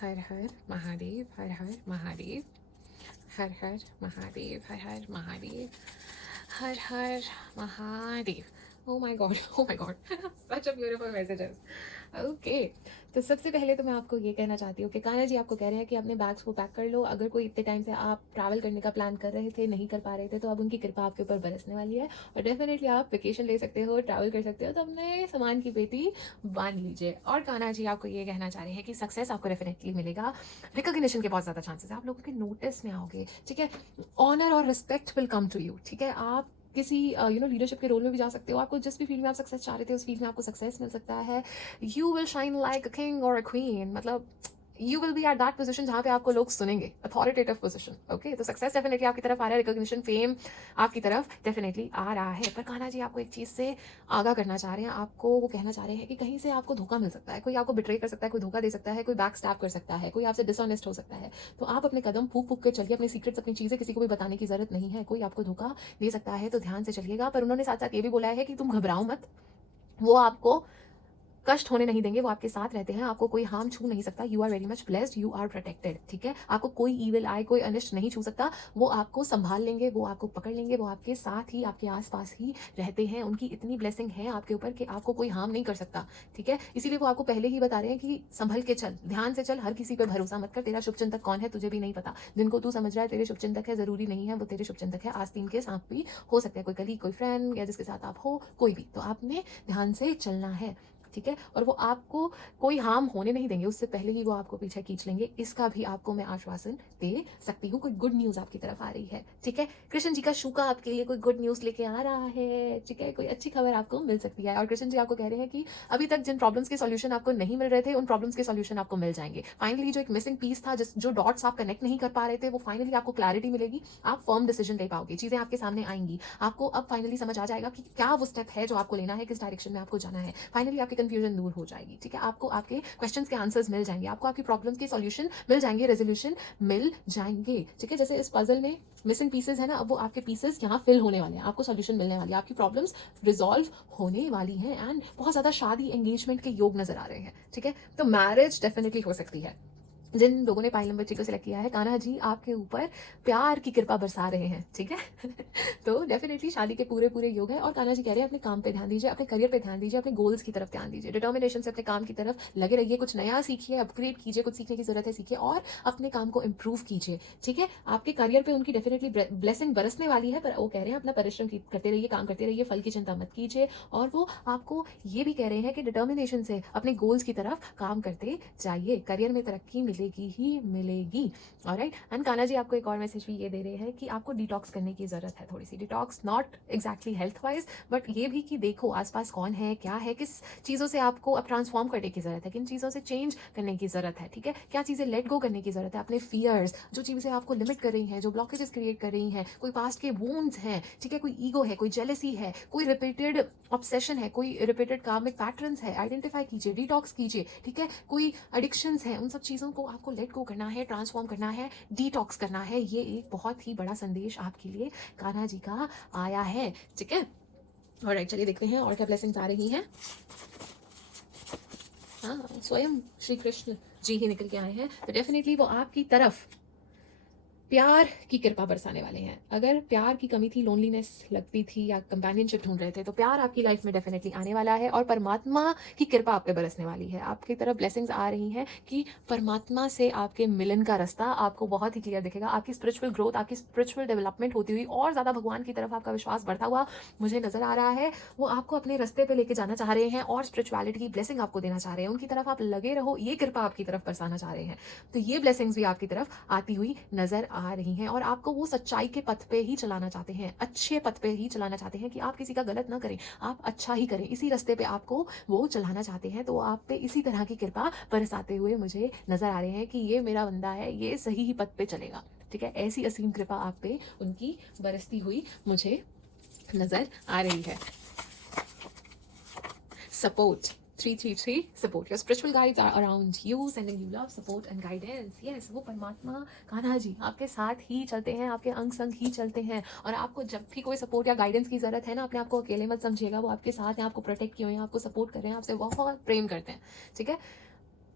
Har Har Mahadev, Har Har Mahadev, Har Har Mahadev, Har Har Mahadev, Har Har Mahadev. Oh my God, oh my God, such a beautiful messages. Okay, तो सबसे पहले तो मैं आपको ये कहना चाहती हूँ कि कान्हा जी आपको कह रहे हैं कि अपने बैग्स को पैक कर लो। अगर कोई इतने टाइम से आप ट्रैवल करने का प्लान कर रहे थे, नहीं कर पा रहे थे, तो अब उनकी कृपा आपके ऊपर बरसने वाली है और डेफिनेटली आप वेकेशन ले सकते हो, ट्रैवल कर सकते हो। तो अपने सामान की पेटी बांध लीजिए। और कान्हा जी आपको ये कहना चाह रहे हैं कि सक्सेस आपको डेफिनेटली मिलेगा, रिकॉग्निशन के बहुत ज़्यादा चांसेस है, आप लोगों के नोटिस में आओगे, ठीक है? ऑनर और respect will come to you, ठीक है? आप किसी लीडरशिप के रोल में भी जा सकते हो। आपको जिस भी फील्ड में आप सक्सेस चाह रहे थे, उस फील्ड में आपको सक्सेस मिल सकता है। You will shine like a king और अ क्वीन, मतलब you will B at that position जहाँ पे आपको लोग सुनेंगे, अथॉरिटेटिव पोजिशन। ओके, तो सक्सेस डेफिनेटली आपकी तरफ आ रहा है, रिकॉग्निशन, फेम आपकी तरफ डेफिनेटली आ रहा है। पर कान्हा जी आपको एक चीज़ से आगाह करना चाह रहे हैं, आपको वो कहना चाह रहे हैं कि कहीं से आपको धोखा मिल सकता है, कोई आपको बिट्रे कर सकता है, कोई धोखा दे सकता है, कोई बैक स्टैप कर सकता है, कोई आपसे डिसऑनेस्ट हो सकता है। तो आप अपने कदम फूक फूक के चलिए, अपने सीक्रेट्स, अपनी चीज़ें किसी को भी बताने की जरूरत नहीं है। कोई आपको धोखा दे सकता है तो ध्यान से चलिएगा। पर उन्होंने साथ साथ ये भी बोला है कि तुम घबराओ मत, वो आपको कष्ट होने नहीं देंगे, वो आपके साथ रहते हैं, आपको कोई हार्म छू नहीं सकता। You are very much blessed, you are protected, ठीक है? आपको कोई ईविल आए, कोई अनिष्ट नहीं छू सकता। वो आपको संभाल लेंगे, वो आपको पकड़ लेंगे, वो आपके साथ ही, आपके आसपास ही रहते हैं। उनकी इतनी ब्लेसिंग है आपके ऊपर कि आपको कोई हार्म नहीं कर सकता, ठीक है? इसीलिए वो आपको पहले ही बता रहे हैं कि संभल के चल, ध्यान से चल, हर किसी पर भरोसा मत कर। तेरा शुभचिंतक कौन है तुझे भी नहीं पता। जिनको तू समझ रहा है तेरे शुभचिंतक है, जरूरी नहीं है वो तेरे शुभचिंतक है। आस्तीन के सांप भी हो सकते हैं, कोई कलीग, कोई फ्रेंड, या जिसके साथ आप हो, कोई भी। तो आपने ध्यान से चलना है, ठीक है? और वो आपको कोई हार्म होने नहीं देंगे, उससे पहले ही वो आपको पीछे खींच लेंगे। इसका भी आपको मैं आश्वासन दे सकती हूँ। कोई गुड न्यूज़ आपकी तरफ आ रही है, ठीक है? कृष्ण जी का शुका आपके लिए कोई गुड न्यूज़ लेके आ रहा है, ठीक है? कोई अच्छी खबर आपको मिल सकती है। और कृष्ण जी आपको कह रहे हैं कि अभी तक जिन प्रॉब्लम्स के सॉल्यूशन आपको नहीं मिल रहे थे, उन प्रॉब्लम्स के सॉल्यूशन आपको मिल जाएंगे। फाइनली जो एक मिसिंग पीस था, जो डॉट्स आप कनेक्ट नहीं कर पा रहे थे, वो फाइनली आपको क्लैरिटी मिलेगी। आप फर्म डिसीजन ले पाओगे, चीज़ें आपके सामने आएंगी। आपको अब फाइनली समझ आ जाएगा कि क्या वो स्टेप है जो आपको लेना है, किस डायरेक्शन में आपको जाना है। फाइनली आपकी कंफ्यूजन दूर हो जाएगी, ठीक है? आपको आपके क्वेश्चंस के आंसर्स मिल जाएंगे, आपको आपकी प्रॉब्लम्स के सॉल्यूशन मिल जाएंगे, रेजोल्यूशन मिल जाएंगे, ठीक है? जैसे इस पजल में मिसिंग पीसेस है ना, अब वो आपके पीसेस यहाँ फिल होने वाले हैं, आपको सॉल्यूशन मिलने वाली है, आपकी प्रॉब्लम्स रिजॉल्व होने वाली हैं। एंड बहुत ज़्यादा शादी, एंगेजमेंट के योग नजर आ रहे हैं, ठीक है? तो मैरिज डेफिनेटली हो सकती है, जिन लोगों ने पायल नंबर 3 को सिलेक्ट किया है, कान्हा जी आपके ऊपर प्यार की कृपा बरसा रहे हैं, ठीक है? तो डेफिनेटली शादी के पूरे योग हैं और कान्हा जी कह रहे हैं अपने काम पे ध्यान दीजिए, अपने करियर पे ध्यान दीजिए, अपने गोल्स की तरफ ध्यान दीजिए, डिटर्मिनेशन से अपने काम की तरफ लगे रहिए, कुछ नया सीखिए, अपग्रेड कीजिए, कुछ सीखने की ज़रूरत है सीखिए और अपने काम को इम्प्रूव कीजिए, ठीक है? आपके करियर पे उनकी डेफिनेटली ब्लेसिंग बरसने वाली है, पर वो कह रहे हैं अपना परिश्रम करते रहिए, काम करते रहिए, फल की चिंता मत कीजिए और वो आपको ये भी कह रहे हैं कि डिटर्मिनेशन से अपने गोल्स की तरफ काम करते जाइए, करियर में तरक्की मिलेगी ही मिलेगी। ऑलराइट, एंड कान्हा जी आपको एक और मैसेज भी ये दे रहे हैं कि आपको डिटॉक्स करने की ज़रूरत है, थोड़ी सी detox, not exactly health wise but ये भी कि देखो आसपास कौन है, क्या है, किस चीज़ों से आपको अब ट्रांसफॉर्म करने की ज़रूरत है, किन चीज़ों से चेंज करने की ज़रूरत है, ठीक है? क्या चीज़ें लेट गो करने की ज़रूरत है, अपने फियर्स, जो चीज़ें आपको लिमिट कर रही हैं, जो ब्लॉकेजेस क्रिएट कर रही हैं, कोई पास्ट के वूंड्स हैं, ठीक है, कोई ईगो है, कोई जेलसी है, कोई रिपीटेड ऑब्सेशन है, कोई रिपीटेड कार्मिक पैटर्न्स है, आइडेंटिफाई कीजिए, डिटॉक्स कीजिए, ठीक है? कोई एडिक्शंस हैं, उन सब चीज़ों को आपको लेट गो करना है, ट्रांसफॉर्म करना है, डिटॉक्स करना है। ये एक बहुत ही बड़ा संदेश आपके लिए कान्हा जी का आया है, ठीक है? ऑलराइट, चलिए देखते हैं और क्या ब्लेसिंग्स आ रही हैं। हाँ, स्वयं श्री कृष्ण जी ही निकल के आए हैं, तो डेफिनेटली वो आपकी तरफ प्यार की कृपा बरसाने वाले हैं। अगर प्यार की कमी थी, लोनलीनेस लगती थी या कंपेनियनशिप ढूंढ रहे थे, तो प्यार आपकी लाइफ में डेफिनेटली आने वाला है और परमात्मा की कृपा आप पे बरसने वाली है। आपकी तरफ ब्लेसिंग्स आ रही हैं कि परमात्मा से आपके मिलन का रास्ता आपको बहुत ही क्लियर दिखेगा। आपकी स्पिरिचुअल ग्रोथ, आपकी स्पिरिचुअल डेवलपमेंट होती हुई और ज़्यादा भगवान की तरफ आपका विश्वास बढ़ता हुआ मुझे नजर आ रहा है। वो आपको अपने रास्ते पे लेके जाना चाह रहे हैं और स्पिरिचुअलिटी की ब्लेसिंग आपको देना चाह रहे हैं। उनकी तरफ आप लगे रहो, ये कृपा आपकी तरफ बरसाना चाह रहे हैं। तो ये ब्लेसिंग्स भी आपकी तरफ आती हुई नजर आ रही हैं और आपको वो सच्चाई के पथ पे ही चलाना चाहते हैं, अच्छे पथ पे ही चलाना चाहते हैं कि आप किसी का गलत ना करें, आप अच्छा ही करें, इसी रास्ते पे आपको वो चलाना चाहते हैं। तो आप पे इसी तरह की कृपा बरसाते हुए मुझे नजर आ रहे हैं कि ये मेरा बंदा है, ये सही ही पथ पे चलेगा, ठीक है? ऐसी असीम कृपा आप पे उनकी बरसती हुई मुझे नजर आ रही है। Support 333 support, your spiritual guides are around you sending you love, support and guidance. yes, वो परमात्मा कान्हा जी आपके साथ ही चलते हैं, आपके अंग संग ही चलते हैं और आपको जब भी कोई सपोर्ट या गाइडेंस की जरूरत है ना, अपने आप को अकेले मत समझिएगा, वो आपके साथ हैं, आपको प्रोटेक्ट किए हुए हैं, आपको सपोर्ट कर रहे हैं, आपसे बहुत प्रेम करते हैं, ठीक है?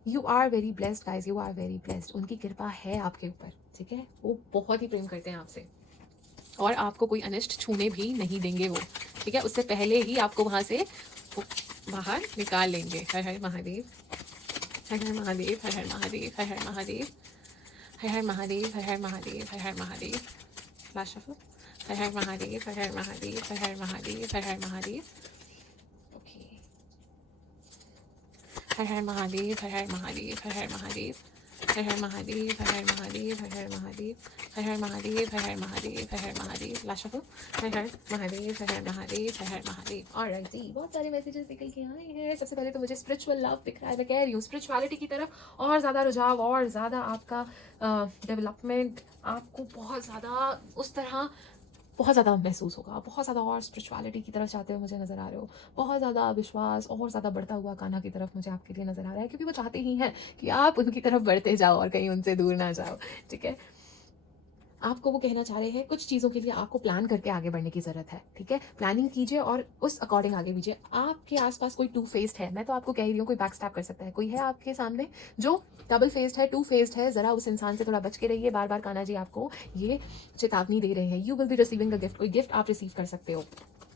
You are very blessed guys, you are very blessed. उनकी कृपा है आपके ऊपर, ठीक है? वो बहुत ही प्रेम करते हैं आपसे और आपको कोई अनिष्ट छूने भी नहीं देंगे वो, ठीक है? उससे पहले ही आपको वहाँ से बाहर निकाल लेंगे। Har Har Mahadev, Har Har Mahadev, Har Har Mahadev, Har Har Mahadev, Har Har Mahadev, Har Har Mahadev, Har Har Mahadev. Last shuffle. Har Har Mahadev, Har Har Mahadev, Har Har Mahadev, Har Har Mahadev. Okay, Har Har Mahadev, Har Har Mahadev, Har Har Mahadev, Har Har Mahadev, Har Har Mahadev, Har Har Mahadev, Har Har Mahadev, Har Har Mahadev, Har Har Mahadev. Last shuffle. Har Har Mahadev, Har Har Mahadev, Har Har Mahadev. Alright जी, बहुत सारे मैसेजेस निकल के आए हैं। सबसे पहले तो मुझे स्पिरिचुअल लव दिख रहा है, मैं कह रही हूँ स्पिरिचुअलिटी की तरफ और ज़्यादा रुझाव और ज़्यादा आपका डेवलपमेंट, आपको बहुत ज़्यादा उस तरह बहुत ज़्यादा महसूस होगा, बहुत ज़्यादा और स्पिरिचुअलिटी की तरफ जाते हुए मुझे नज़र आ रहे हो, बहुत ज़्यादा विश्वास और ज़्यादा बढ़ता हुआ कान्हा की तरफ मुझे आपके लिए नज़र आ रहा है, क्योंकि वो चाहते ही हैं कि आप उनकी तरफ बढ़ते जाओ और कहीं उनसे दूर ना जाओ, ठीक है? आपको वो कहना चाह रहे हैं कुछ चीज़ों के लिए आपको प्लान करके आगे बढ़ने की ज़रूरत है, ठीक है? प्लानिंग कीजिए और उस अकॉर्डिंग आगे बढ़िए। आपके आसपास कोई टू फेस्ड है, मैं तो आपको कह रही हूँ, कोई बैक स्टैप कर सकता है, कोई है आपके सामने जो डबल फेस्ड है, टू फेस्ड है, ज़रा उस इंसान से थोड़ा बच के रहिए। बार बार कान्हा जी आपको ये चेतावनी दे रहे हैं। You will be receiving a gift, कोई गिफ्ट आप रिसीव कर सकते हो,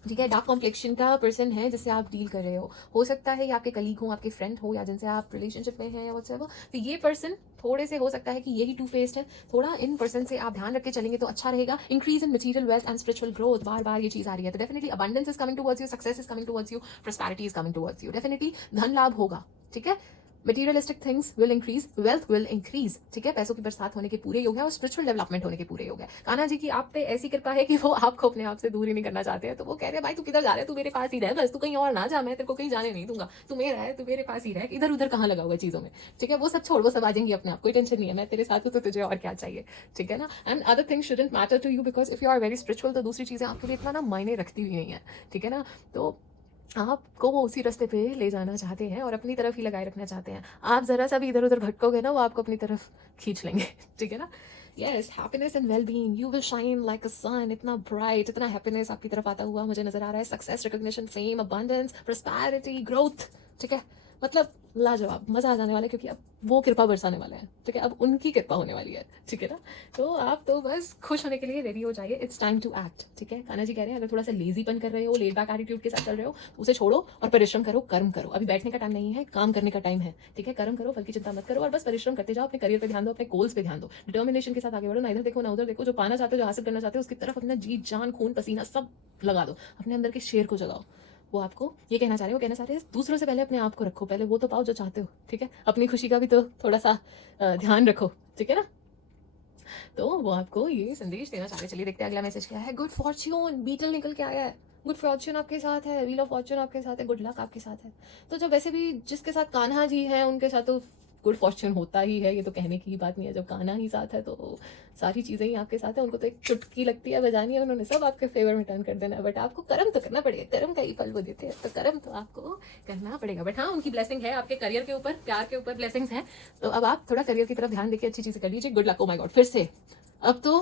ठीक है? डार्क कॉम्प्लेक्शन का पर्सन है जिससे आप डील कर रहे हो सकता है या आपके कलीग हो, आपके फ्रेंड हो, या जिनसे आप रिलेशनशिप में हैं या व्हाटसएवर। तो ये पर्सन थोड़े से हो सकता है कि यही टू फेस्ड है, थोड़ा इन पर्सन से आप ध्यान रख के चलेंगे तो अच्छा रहेगा। Increase in material wealth and spiritual growth, बार बार ये चीज़ आ रही है, तो definitely abundance is coming towards you, success is coming towards you, prosperity is coming towards you, definitely धन लाभ होगा, ठीक है? Materialistic things will increase, wealth will increase, ठीक है? पैसों की बरसात होने के पूरे योग है और स्पिरिचुअल डेवलपमेंट होने के पूरे योग है। कान्हा जी की आप पे ऐसी कृपा है कि वो आपको अपने आप से दूर ही नहीं करना चाहते हैं। तो वो कह रहे हैं भाई तू किधर जा रहा है, तू मेरे पास ही रह, बस तू कहीं और ना जा, मैं तेरे को कहीं जाने नहीं दूंगा, तू मेरा है, तू मेरे पास ही रह, इधर उधर कहाँ लगा हुआ चीज़ों में, ठीक है? वो सब छोड़, वो सब आ जाएंगी अपने आप, कोई टेंशन नहीं है, मैं तेरे साथ हूँ तो तुझे और क्या चाहिए, ठीक है ना? And other things shouldn't matter to you because if you are very spiritual, तो दूसरी चीज़ें आपके लिए इतना ना मायने रखती हुई नहीं है, ठीक है ना? तो आपको वो उसी रास्ते पे ले जाना चाहते हैं और अपनी तरफ ही लगाए रखना चाहते हैं। आप ज़रा सा भी इधर उधर भटकोगे ना, वो आपको अपनी तरफ खींच लेंगे, ठीक है ना? Yes, happiness and well being, you will shine like a sun. इतना ब्राइट, इतना हैप्पीनेस आपकी तरफ आता हुआ मुझे नजर आ रहा है। Success, recognition, fame, abundance, prosperity, growth, ठीक है? मतलब लाजवाब, मज़ा आ जाने वाला है, क्योंकि अब वो कृपा बरसाने वाले हैं, ठीक है? अब उनकी कृपा होने वाली है, ठीक है ना? तो आप तो बस खुश होने के लिए रेडी हो जाइए, इट्स टाइम टू एक्ट, ठीक है? कान्हा जी कह रहे हैं, अगर थोड़ा सा लेज़ीपन कर रहे हो, लेड बैक एटीट्यूड के साथ चल रहे हो, तो उसे छोड़ो और परिश्रम करो, कर्म करो। अभी बैठने का टाइम नहीं है, काम करने का टाइम है, ठीक है? कर्म करो, फल की चिंता मत करो और बस परिश्रम करते जाओ, अपने करियर पे ध्यान दो, अपने गोल्स पे ध्यान दो, डिटर्मिनेशन के साथ आगे बढ़ो, ना इधर देखो, ना उधर देखो, जो पाना चाहते हो, जो हासिल करना चाहते हो, उसकी तरफ अपना जी, जान, खून, पसीना सब लगा दो, अपने अंदर के शेर को जगाओ। वो आपको ये कहना चाह रहे हो, कहना चाह रहे हैं दूसरों से पहले अपने आप को रखो, पहले वो तो पाओ जो चाहते हो, ठीक है? अपनी खुशी का भी तो थोड़ा सा ध्यान रखो, ठीक है ना? तो वो आपको ये संदेश देना चाह रहे हैं। चलिए देखते हैं अगला मैसेज क्या है। गुड फॉर्च्यून, बीटल निकल के आया है। गुड फॉर्च्यून आपके साथ है, व्हील ऑफ फॉर्च्यून आपके साथ है, गुड लक आपके साथ है। तो जब वैसे भी जिसके साथ कान्हा जी हैं उनके साथ तो गुड फॉर्च्यून होता ही है, ये तो कहने की ही बात नहीं है। जब कान्हा ही साथ है तो सारी चीज़ें ही आपके साथ है, उनको तो एक चुटकी लगती है बजानी है, उन्होंने सब आपके फेवर में टर्न कर देना है। बट आपको कर्म तो करना पड़ेगा, कर्म का ही फल वो देते हैं, तो कर्म तो आपको करना पड़ेगा। बट हाँ, उनकी ब्लेसिंग है आपके करियर के ऊपर, प्यार के ऊपर ब्लेसिंग्स हैं, तो अब आप थोड़ा करियर की तरफ ध्यान देके अच्छी चीज़ें कर लीजिए। Good luck. O my God, फिर से अब तो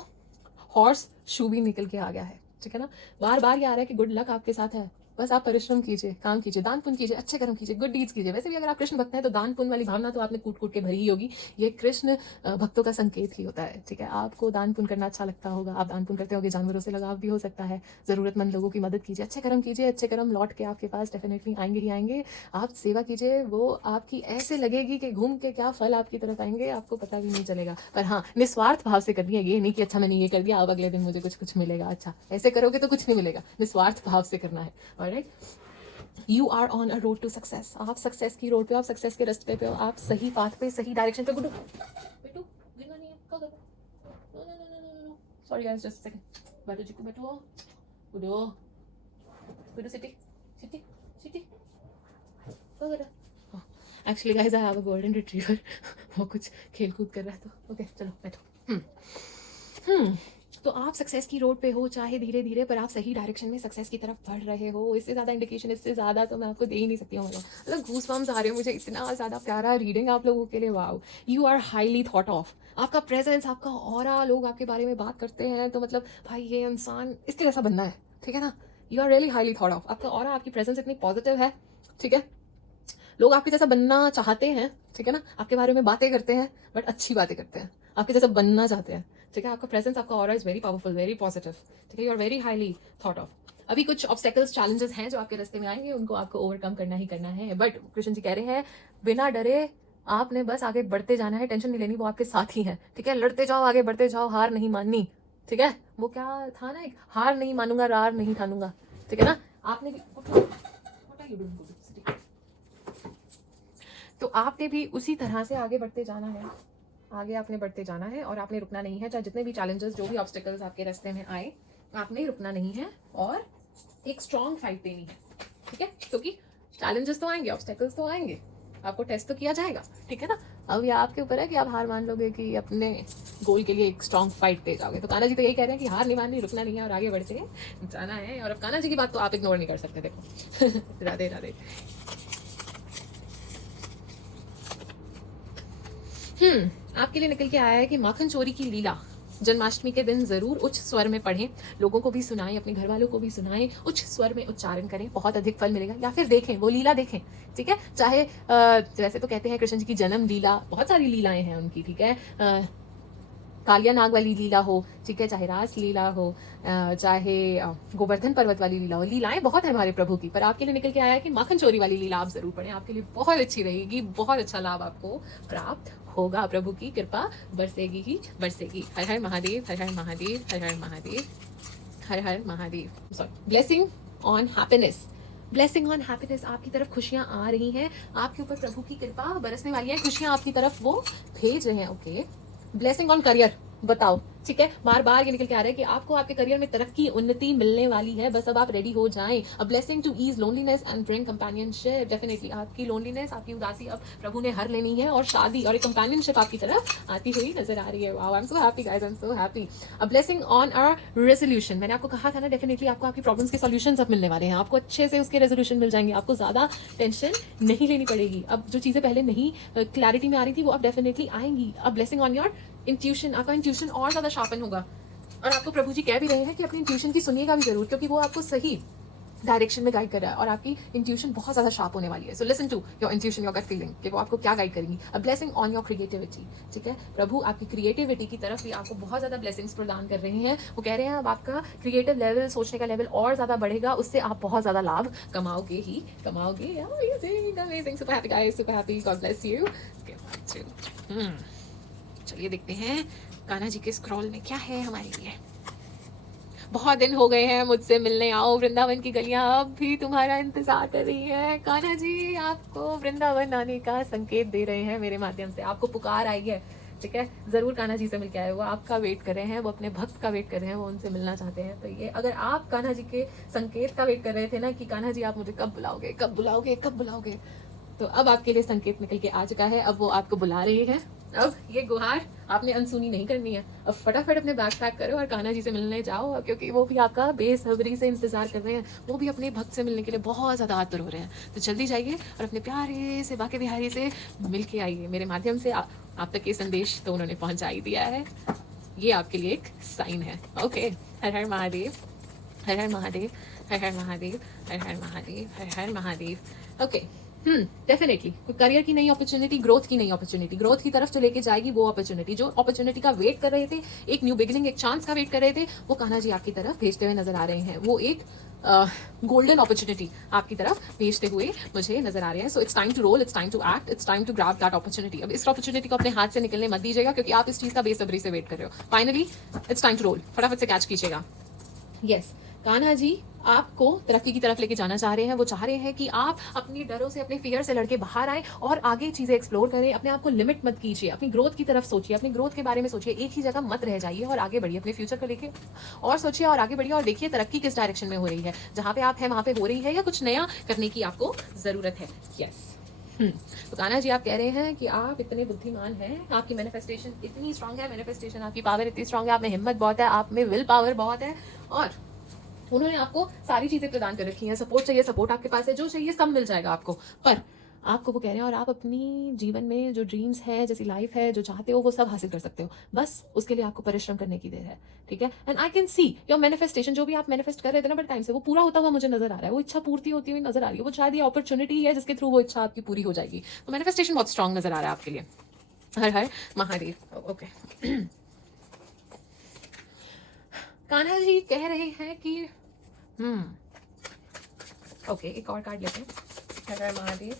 हॉर्स शू भी निकल के आ गया है, ठीक है ना? बार बार ये आ रहा है कि गुड लक आपके साथ है, बस आप परिश्रम कीजिए, काम कीजिए, दान पुण्य कीजिए, अच्छे कर्म कीजिए, गुड डीड्स कीजिए। वैसे भी अगर आप कृष्ण भक्त हैं तो दान पुण्य वाली भावना तो आपने कूट कूट के भरी ही होगी, ये कृष्ण भक्तों का संकेत ही होता है, ठीक है? आपको दान पुण्य करना अच्छा लगता होगा, आप दान पुण्य करते होगे, जानवरों से लगाव भी हो सकता है, ज़रूरतमंद लोगों की मदद कीजिए, अच्छे कर्म कीजिए, अच्छे कर्म लौट के आपके पास डेफिनेटली आएंगे ही आएंगे। आप सेवा कीजिए, वो आपकी ऐसे लगेगी कि घूम के क्या फल आपकी तरफ आएंगे आपको पता भी नहीं चलेगा। पर हाँ, निस्वार्थ भाव से करनी है, ये नहीं कि अच्छा मैंने ये कर दिया अब अगले दिन मुझे कुछ कुछ मिलेगा। अच्छा, ऐसे करोगे तो कुछ नहीं मिलेगा, निस्वार्थ भाव से करना है। Alright, you are on a road to success. आप सक्सेस की रोड पे, आप सक्सेस के रास्ते पे हो, आप सही पाथ पे, सही डायरेक्शन पे। गुड्डू बेटू गिरना नहीं है, क्या कर no no no no no no, sorry guys, just second. बैठो चिक्कू, बैठो। गुड्डू, गुड्डू सिटी सिटी सिटी, क्या कर रहा है? Actually guys I have a golden retriever, वो कुछ खेल कूद कर रहा है, तो ओके चलो बैठो। तो आप सक्सेस की रोड पे हो, चाहे धीरे धीरे, पर आप सही डायरेक्शन में सक्सेस की तरफ बढ़ रहे हो। इससे ज़्यादा इंडिकेशन, इससे ज़्यादा तो मैं आपको दे ही नहीं सकती हूँ। मतलब घूस बम्स आ रहे हो मुझे, इतना ज़्यादा प्यारा रीडिंग आप लोगों के लिए। Wow, you are highly thought of. आपका प्रेजेंस, आपका ऑरा, लोग आपके बारे में बात करते हैं तो मतलब भाई ये इंसान इसके जैसा बनना है, ठीक है ना? You are really highly thought of. आपका ऑरा, आपकी प्रेजेंस इतनी पॉजिटिव है, ठीक है? लोग आपके जैसा बनना चाहते हैं, ठीक है ना? आपके बारे में बातें करते हैं, बट अच्छी बातें करते हैं, आपके जैसा बनना चाहते हैं, ठीक है? आपका प्रेजेंस, आपका aura is very powerful, very positive, ठीक है? You are very highly thought of. अभी कुछ ऑब्स्टेकल्स, चैलेंजेस हैं जो आपके रास्ते में आएंगे, उनको आपको ओवरकम करना ही करना है। बट कृष्ण जी कह रहे हैं बिना डरे आपने बस आगे बढ़ते जाना है, टेंशन नहीं लेनी, वो आपके साथ ही है, ठीक है? लड़ते जाओ, आगे बढ़ते जाओ, हार नहीं माननी, ठीक है? वो क्या था ना, एक हार नहीं मानूंगा, रार नहीं ठानूंगा, ठीक है ना? आपने भी तो आपने भी उसी तरह से आगे बढ़ते जाना है, आगे आपने बढ़ते जाना है और आपने रुकना नहीं है। चाहे जितने भी चैलेंजेस, जो भी ऑब्स्टेकल्स आपके रास्ते में आए, आपने रुकना नहीं है और एक स्ट्रॉन्ग फाइट देनी है, ठीक है? क्योंकि चैलेंजेस तो आएंगे, ऑब्स्टेकल्स तो आएंगे, आपको टेस्ट तो किया जाएगा, ठीक है ना? अब ये आपके ऊपर है कि आप हार मान लोगे कि अपने गोल के लिए एक स्ट्रॉन्ग फाइट दे जाओगे। तो कान्हा जी तो यही कह रहे हैं कि हार नहीं माननी, रुकना नहीं है और आगे बढ़ते जाना है। और अब कान्हा जी की बात तो आप इग्नोर नहीं कर सकते। देखो राधे राधे। आपके लिए निकल के आया है कि माखन चोरी की लीला जन्माष्टमी के दिन जरूर उच्च स्वर में पढ़ें, लोगों को भी सुनाएं, अपने घर वालों को भी सुनाएं, उच्च स्वर में उच्चारण करें, बहुत अधिक फल मिलेगा। या फिर देखें, वो लीला देखें, ठीक है? चाहे वैसे तो कहते हैं कृष्ण जी की जन्म लीला, बहुत सारी लीलाएं हैं उनकी, ठीक है? कालिया नाग वाली लीला हो, ठीक है, चाहे रास लीला हो, चाहे गोवर्धन पर्वत वाली लीला हो, लीलाएं बहुत है हमारे प्रभु की। पर आपके लिए निकल के आया है कि माखन चोरी वाली लीला आप जरूर पढ़ें, आपके लिए बहुत अच्छी रहेगी, बहुत अच्छा लाभ आपको प्राप्त होगा, प्रभु की कृपा बरसेगी ही बरसेगी। Har Har Mahadev, Har Har Mahadev, Har Har Mahadev, Har Har Mahadev. Sorry, blessing on happiness, blessing on happiness. आपकी तरफ खुशियां आ रही हैं, आपके ऊपर प्रभु की कृपा बरसने वाली है, खुशियां आपकी तरफ वो भेज रहे हैं। ओके, ब्लेसिंग ऑन करियर, बताओ, ठीक है? बार बार ये निकल के आ रहा है कि आपको आपके करियर में तरक्की, उन्नति मिलने वाली है, बस अब आप रेडी हो जाएं। A blessing to ease loneliness and bring companionship. Definitely आपकी लोनलीनेस, आपकी उदासी अब प्रभु ने हर लेनी है और शादी और एक कंपेनियनशिप आपकी तरफ आती हुई नजर आ रही है। Wow, I am so happy guys, I am so happy. A blessing on a resolution, मैंने आपको कहा था ना, डेफिनेटली आपको आपकी प्रॉब्लम्स के सॉल्यूशंस अब मिलने वाले हैं, आपको अच्छे से उसके रेजोल्यूशन मिल जाएंगे, आपको ज्यादा टेंशन नहीं लेनी पड़ेगी। अब जो चीजें पहले नहीं क्लैरिटी में आ रही थी वो अब डेफिनेटली आएंगी। अब ब्लेसिंग ऑन योर इंट्यूशन, आपका इंट्यूशन और ज्यादा शार्पन होगा। और आपको प्रभु जी कह भी रहे हैं कि अपनी इंट्यूशन की सुनिएगा भी जरूर, क्योंकि वो आपको सही डायरेक्शन में गाइड कर रहा है और आपकी इंट्यूशन बहुत ज़्यादा शार्प होने वाली है. So listen to your intuition, your gut feeling कि वो आपको क्या गाइड करेंगी. A blessing on your creativity. ठीक है, प्रभु आपकी क्रिएटिविटी की तरफ भी आपको बहुत ज़्यादा ब्लेसिंग्स प्रदान कर रहे हैं. वो कह रहे हैं अब आपका क्रिएटिव लेवल, सोचने का लेवल और ज़्यादा बढ़ेगा, उससे आप बहुत ज़्यादा लाभ कमाओगे ही कमाओगे. Amazing amazing, super happy guys, super happy, God bless you. चलिए देखते हैं कान्हा जी के स्क्रॉल में क्या है हमारे लिए. बहुत दिन हो गए हैं मुझसे मिलने आओ, वृंदावन की गलियां अब भी तुम्हारा इंतजार कर रही हैं. कान्हा जी आपको वृंदावन आने का संकेत दे रहे हैं मेरे माध्यम से, आपको पुकार आई है. ठीक है, जरूर कान्हा जी से मिल के आए. वो आपका वेट कर रहे हैं, वो अपने भक्त का वेट कर रहे हैं, वो उनसे मिलना चाहते हैं. तो ये अगर आप कान्हा जी के संकेत का वेट कर रहे थे ना कि कान्हा जी आप मुझे कब बुलाओगे कब बुलाओगे कब बुलाओगे, तो अब आपके लिए संकेत निकल के आ चुका है. अब वो आपको बुला रही है. अब ये गुहार आपने अनसुनी नहीं करनी है. अब फटाफट अपने बैग पैक करो और कान्हा जी से मिलने जाओ, क्योंकि वो भी आपका बेसब्री से इंतजार कर रहे हैं. वो भी अपने भक्त से मिलने के लिए बहुत ज़्यादा आतुर हो रहे हैं. तो जल्दी जाइए और अपने प्यारे से बाके बिहारी से मिल के आइए. मेरे माध्यम से आप तक ये संदेश तो उन्होंने पहुँचा ही दिया है. ये आपके लिए एक साइन है. Okay, Har Har Mahadev, Har Har Mahadev, Har Har Mahadev, Har Har Mahadev, Har Har Mahadev. Okay, definitely career की नई अपॉर्चुनिटी, ग्रोथ की नई अपॉर्चुनिटी, ग्रोथ की तरफ जो लेके जाएगी वो अपॉर्चुनिटी, जो अपॉर्चुनिटी का वेट कर रहे थे, एक न्यू बिगिनिंग, एक चांस का वेट कर रहे थे, वो कान्हा जी आपकी तरफ भेजते हुए नजर आ रहे हैं. वो एक गोल्डन अपॉर्चुनिटी आपकी तरफ भेजते हुए मुझे नजर आ रहे हैं. So it's time to roll, it's time to act, it's time to grab that opportunity. अब इस अपॉर्चुनिटी को अपने हाथ से निकलने मत दीजिएगा, क्योंकि आप इस चीज का बेसब्री से वेट कर रहे हो. Finally it's time to roll, फटाफट से कैच कीजिएगा. यस, कान्हा जी आपको तरक्की की तरफ लेके जाना चाह रहे हैं. वो चाह रहे हैं कि आप अपनी डरों से, अपने फियर से लड़के बाहर आए और आगे चीज़ें एक्सप्लोर करें. अपने आप को लिमिट मत कीजिए, अपनी ग्रोथ की तरफ सोचिए, अपनी ग्रोथ के बारे में सोचिए. एक ही जगह मत रह जाइए और आगे बढ़िए. अपने फ्यूचर को लेके और सोचिए और आगे बढ़िए और देखिए तरक्की किस डायरेक्शन में हो रही है. जहाँ पे आप हैं वहाँ पे हो रही है, या कुछ नया करने की आपको ज़रूरत है. यस, तो कान्हा जी आप कह रहे हैं कि आप इतने बुद्धिमान हैं, आपकी मैनिफेस्टेशन इतनी स्ट्रांग है, मैनिफेस्टेशन आपकी पावर इतनी स्ट्रांग है, आप में हिम्मत बहुत है, आप में विल पावर बहुत है, और उन्होंने आपको सारी चीज़ें प्रदान कर रखी हैं. सपोर्ट चाहिए, सपोर्ट आपके पास है, जो चाहिए सब मिल जाएगा आपको. पर आपको वो कह रहे हैं और आप अपनी जीवन में जो ड्रीम्स है, जैसी लाइफ है, जो चाहते हो वो सब हासिल कर सकते हो. बस उसके लिए आपको परिश्रम करने की देर है. ठीक है, and I can see your manifestation. जो भी आप मैनिफेस्ट कर रहे थे ना बट टाइम से, वो पूरा होता हुआ मुझे नजर आ रहा है. वो इच्छा पूर्ति होती हुई नजर आ रही है. वो शायद ये अपॉर्चुनिटी है जिसके थ्रू वो इच्छा आपकी पूरी हो जाएगी. तो मैनिफेस्टेशन बहुत स्ट्रांग नजर आ रहा है आपके लिए. हर हर महादेव. ओके, कान्हा जी कह रहे हैं कि ओके, एक और कार्ड लेते हैं. हर हर महादेव.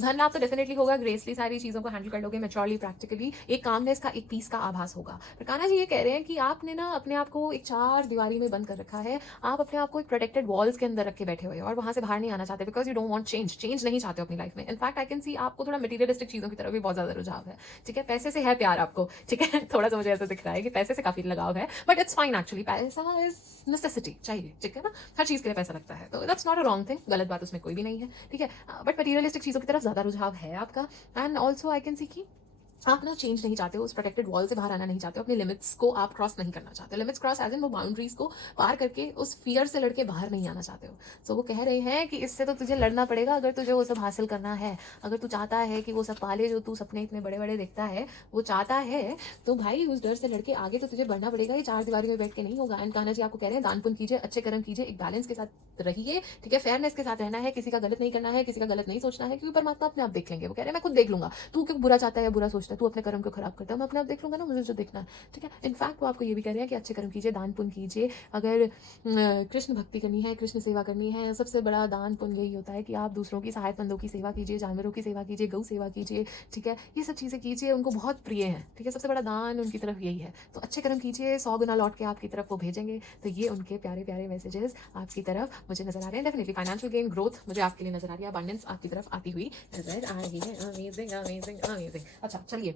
धन लाभ तो डेफिनेटली होगा. ग्रेसली सारी चीज़ों को हैंडल कर लोगे, मेच्योरली, प्रैक्टिकली. एक कामनेस का, एक पीस का आभास होगा. पर कान्हा जी ये कह रहे हैं कि आपने ना अपने आप को एक चार दीवारी में बंद कर रखा है. आप अपने आप को एक प्रोटेक्टेड वॉल्स के अंदर रख के बैठे हुए हो और वहाँ से बाहर नहीं आना चाहते, because you don't want change नहीं चाहते हो अपनी लाइफ में. इनफैक्ट आई कैन सी आपको थोड़ा मटीरियलिस्टिक चीज़ों की तरफ भी बहुत ज़्यादा रुझाव है. ठीक है, पैसे से है प्यार आपको. ठीक है, थोड़ा सा मुझे ऐसा दिख रहा है कि पैसे से काफ़ी लगाव है, बट इट्स फाइन एक्चुअली. पैसा इज नेसेसिटी, चाहिए. ठीक है ना, हर चीज़ के लिए पैसा लगता है, तो that's not a wrong thing. गलत बात उसमें कोई भी नहीं है. ठीक है, बट मटीरियलिस्टिक चीज़ों की तरफ ज़्यादा रुझाव है आपका. एंड ऑल्सो आई कैन सी कि आप ना चेंज नहीं चाहते हो, उस प्रोटेक्टेड वॉल से बाहर आना नहीं चाहते हो, अपने लिमिट्स को आप क्रॉस नहीं करना चाहते. लिमिट्स क्रॉस एज इन वो बाउंड्रीज को पार करके उस फियर से लड़के बाहर नहीं आना चाहते हो. सो वो कह रहे हैं कि इससे तो तुझे लड़ना पड़ेगा अगर तुझे वो सब हासिल करना है. अगर तू चाहता है कि वो सब पाले जो तू सपने इतने बड़े बड़े देखता है, वो चाहता है, तो भाई उस डर से लड़के आगे तो तुझे बढ़ना पड़ेगा. ये चार दीवारी में बैठ के नहीं होगा. एंड कान्हा जी आपको कह रहे हैं दान पुण्य कीजिए, अच्छे कर्म कीजिए, एक बैलेंस के साथ रहिए. ठीक है, फेयरनेस के साथ रहना है, किसी का गलत नहीं करना है, किसी का गलत नहीं सोचना है, क्योंकि परमात्मा अपने आप देख लेंगे. वो कह रहे हैं मैं खुद देख लूंगा, तू क्यों बुरा चाहता है या बुरा सोचता है, तू अपने कर्म को खराब करता है, मैं अपने आप देख लूंगा ना, मुझे जो देखना है. ठीक है, इनफैक्ट वो आपको ये भी कह रहे हैं कि अच्छे कर्म कीजिए, दान पुण्य कीजिए. अगर कृष्ण भक्ति करनी है, कृष्ण सेवा करनी है, सबसे बड़ा दान पुण्य यही होता है कि आप दूसरों की, सहायतमंदों की सेवा कीजिए, जानवरों की सेवा कीजिए, गौ सेवा कीजिए. ठीक है, ये सब चीज़ें कीजिए, उनको बहुत प्रिय है. ठीक है, सबसे बड़ा दान उनकी तरफ यही है. तो अच्छे कर्म कीजिए, 100 गुना लौट के आपकी तरफ वो भेजेंगे. तो ये उनके प्यारे प्यारे मैसेजेस आपकी तरफ मुझे नजर आ रहे हैं. डेफिनेटली फाइनेंशियल गेन, ग्रोथ मुझे आपके लिए नजर आ रही है. अबंडेंस आपकी तरफ आती हुई नजर आ रही है. Amazing amazing amazing. अच्छा चलिए,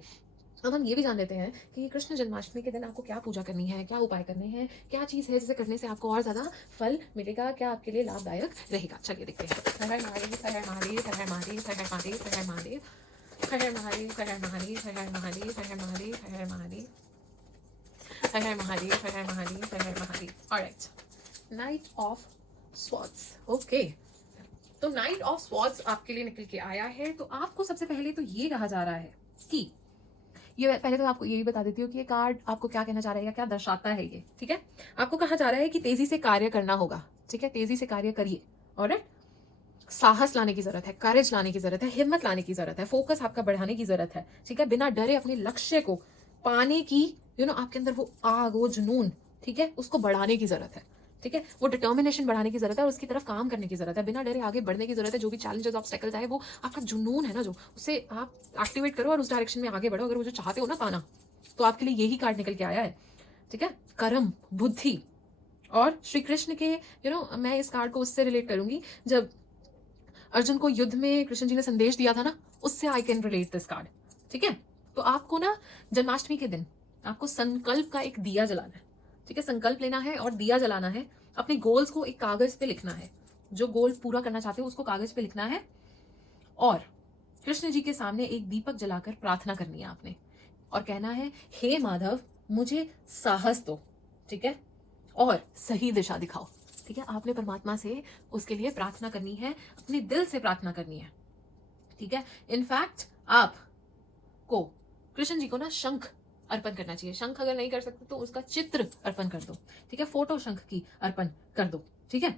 अब हम ये भी जान लेते हैं कि कृष्ण जन्माष्टमी के दिन आपको क्या पूजा करनी है, क्या उपाय करने हैं, क्या चीज़ है जिसे करने से आपको और ज़्यादा फल मिलेगा, क्या आपके लिए लाभदायक रहेगा. चलिए देखते हैं. Har Har Mahadev, Har Har Mahadev, Har Har Mahadev, Har Har Mahadev, Har Har Mahadev, Har Har Mahadev, Har Har Mahadev, Har Har Mahadev, Har Har Mahadev, Har Har Mahadev, Har Har Mahadev, Har Har Mahadev, Har Har Mahadev. Alright, knight of swords. Okay, तो नाइट ऑफ स्वॉर्ड्स आपके लिए निकल के आया है. तो आपको सबसे पहले तो ये कहा जा रहा है कि ये पहले तो आपको यही बता देती हूँ कि ये कार्ड आपको क्या कहना चाह रहा है या क्या दर्शाता है ये, ठीक है। आपको कहा जा रहा है कि तेजी से कार्य करना होगा, ठीक है, तेजी से कार्य करिए। ऑलराइट, साहस लाने की जरूरत है, करेज लाने की जरूरत है, हिम्मत लाने की जरूरत है, फोकस आपका बढ़ाने की जरूरत है, ठीक है। बिना डरे अपने लक्ष्य को पाने की आपके अंदर वो आग, वो जुनून, ठीक है, उसको बढ़ाने की जरूरत है, ठीक है। वो डिटर्मिनेशन बढ़ाने की जरूरत है और उसकी तरफ काम करने की जरूरत है, बिना डरे आगे बढ़ने की जरूरत है। जो भी चैलेंजेस ऑब्स्टेकल्स आए, वो आपका जुनून है ना, जो उसे आप एक्टिवेट करो और उस डायरेक्शन में आगे बढ़ो। अगर वो जो चाहते हो ना पाना, तो आपके लिए यही कार्ड निकल के आया है, ठीक है। कर्म, बुद्धि और श्री कृष्ण के मैं इस कार्ड को उससे रिलेट करूंगी जब अर्जुन को युद्ध में कृष्ण जी ने संदेश दिया था ना, उससे I can relate this card, ठीक है। तो आपको ना जन्माष्टमी के दिन आपको संकल्प का एक दिया जलाना है, ठीक है। संकल्प लेना है और दिया जलाना है। अपने गोल्स को एक कागज पे लिखना है, जो गोल पूरा करना चाहते हो उसको कागज पे लिखना है और कृष्ण जी के सामने एक दीपक जलाकर प्रार्थना करनी है आपने और कहना है, हे माधव मुझे साहस दो, ठीक है, और सही दिशा दिखाओ, ठीक है। आपने परमात्मा से उसके लिए प्रार्थना करनी है, अपने दिल से प्रार्थना करनी है, ठीक है। इनफैक्ट आपको कृष्ण जी को ना शंख अर्पण करना चाहिए। शंख अगर नहीं कर सकते तो उसका चित्र अर्पण कर दो, ठीक है। फोटो शंख की अर्पण कर दो, ठीक है,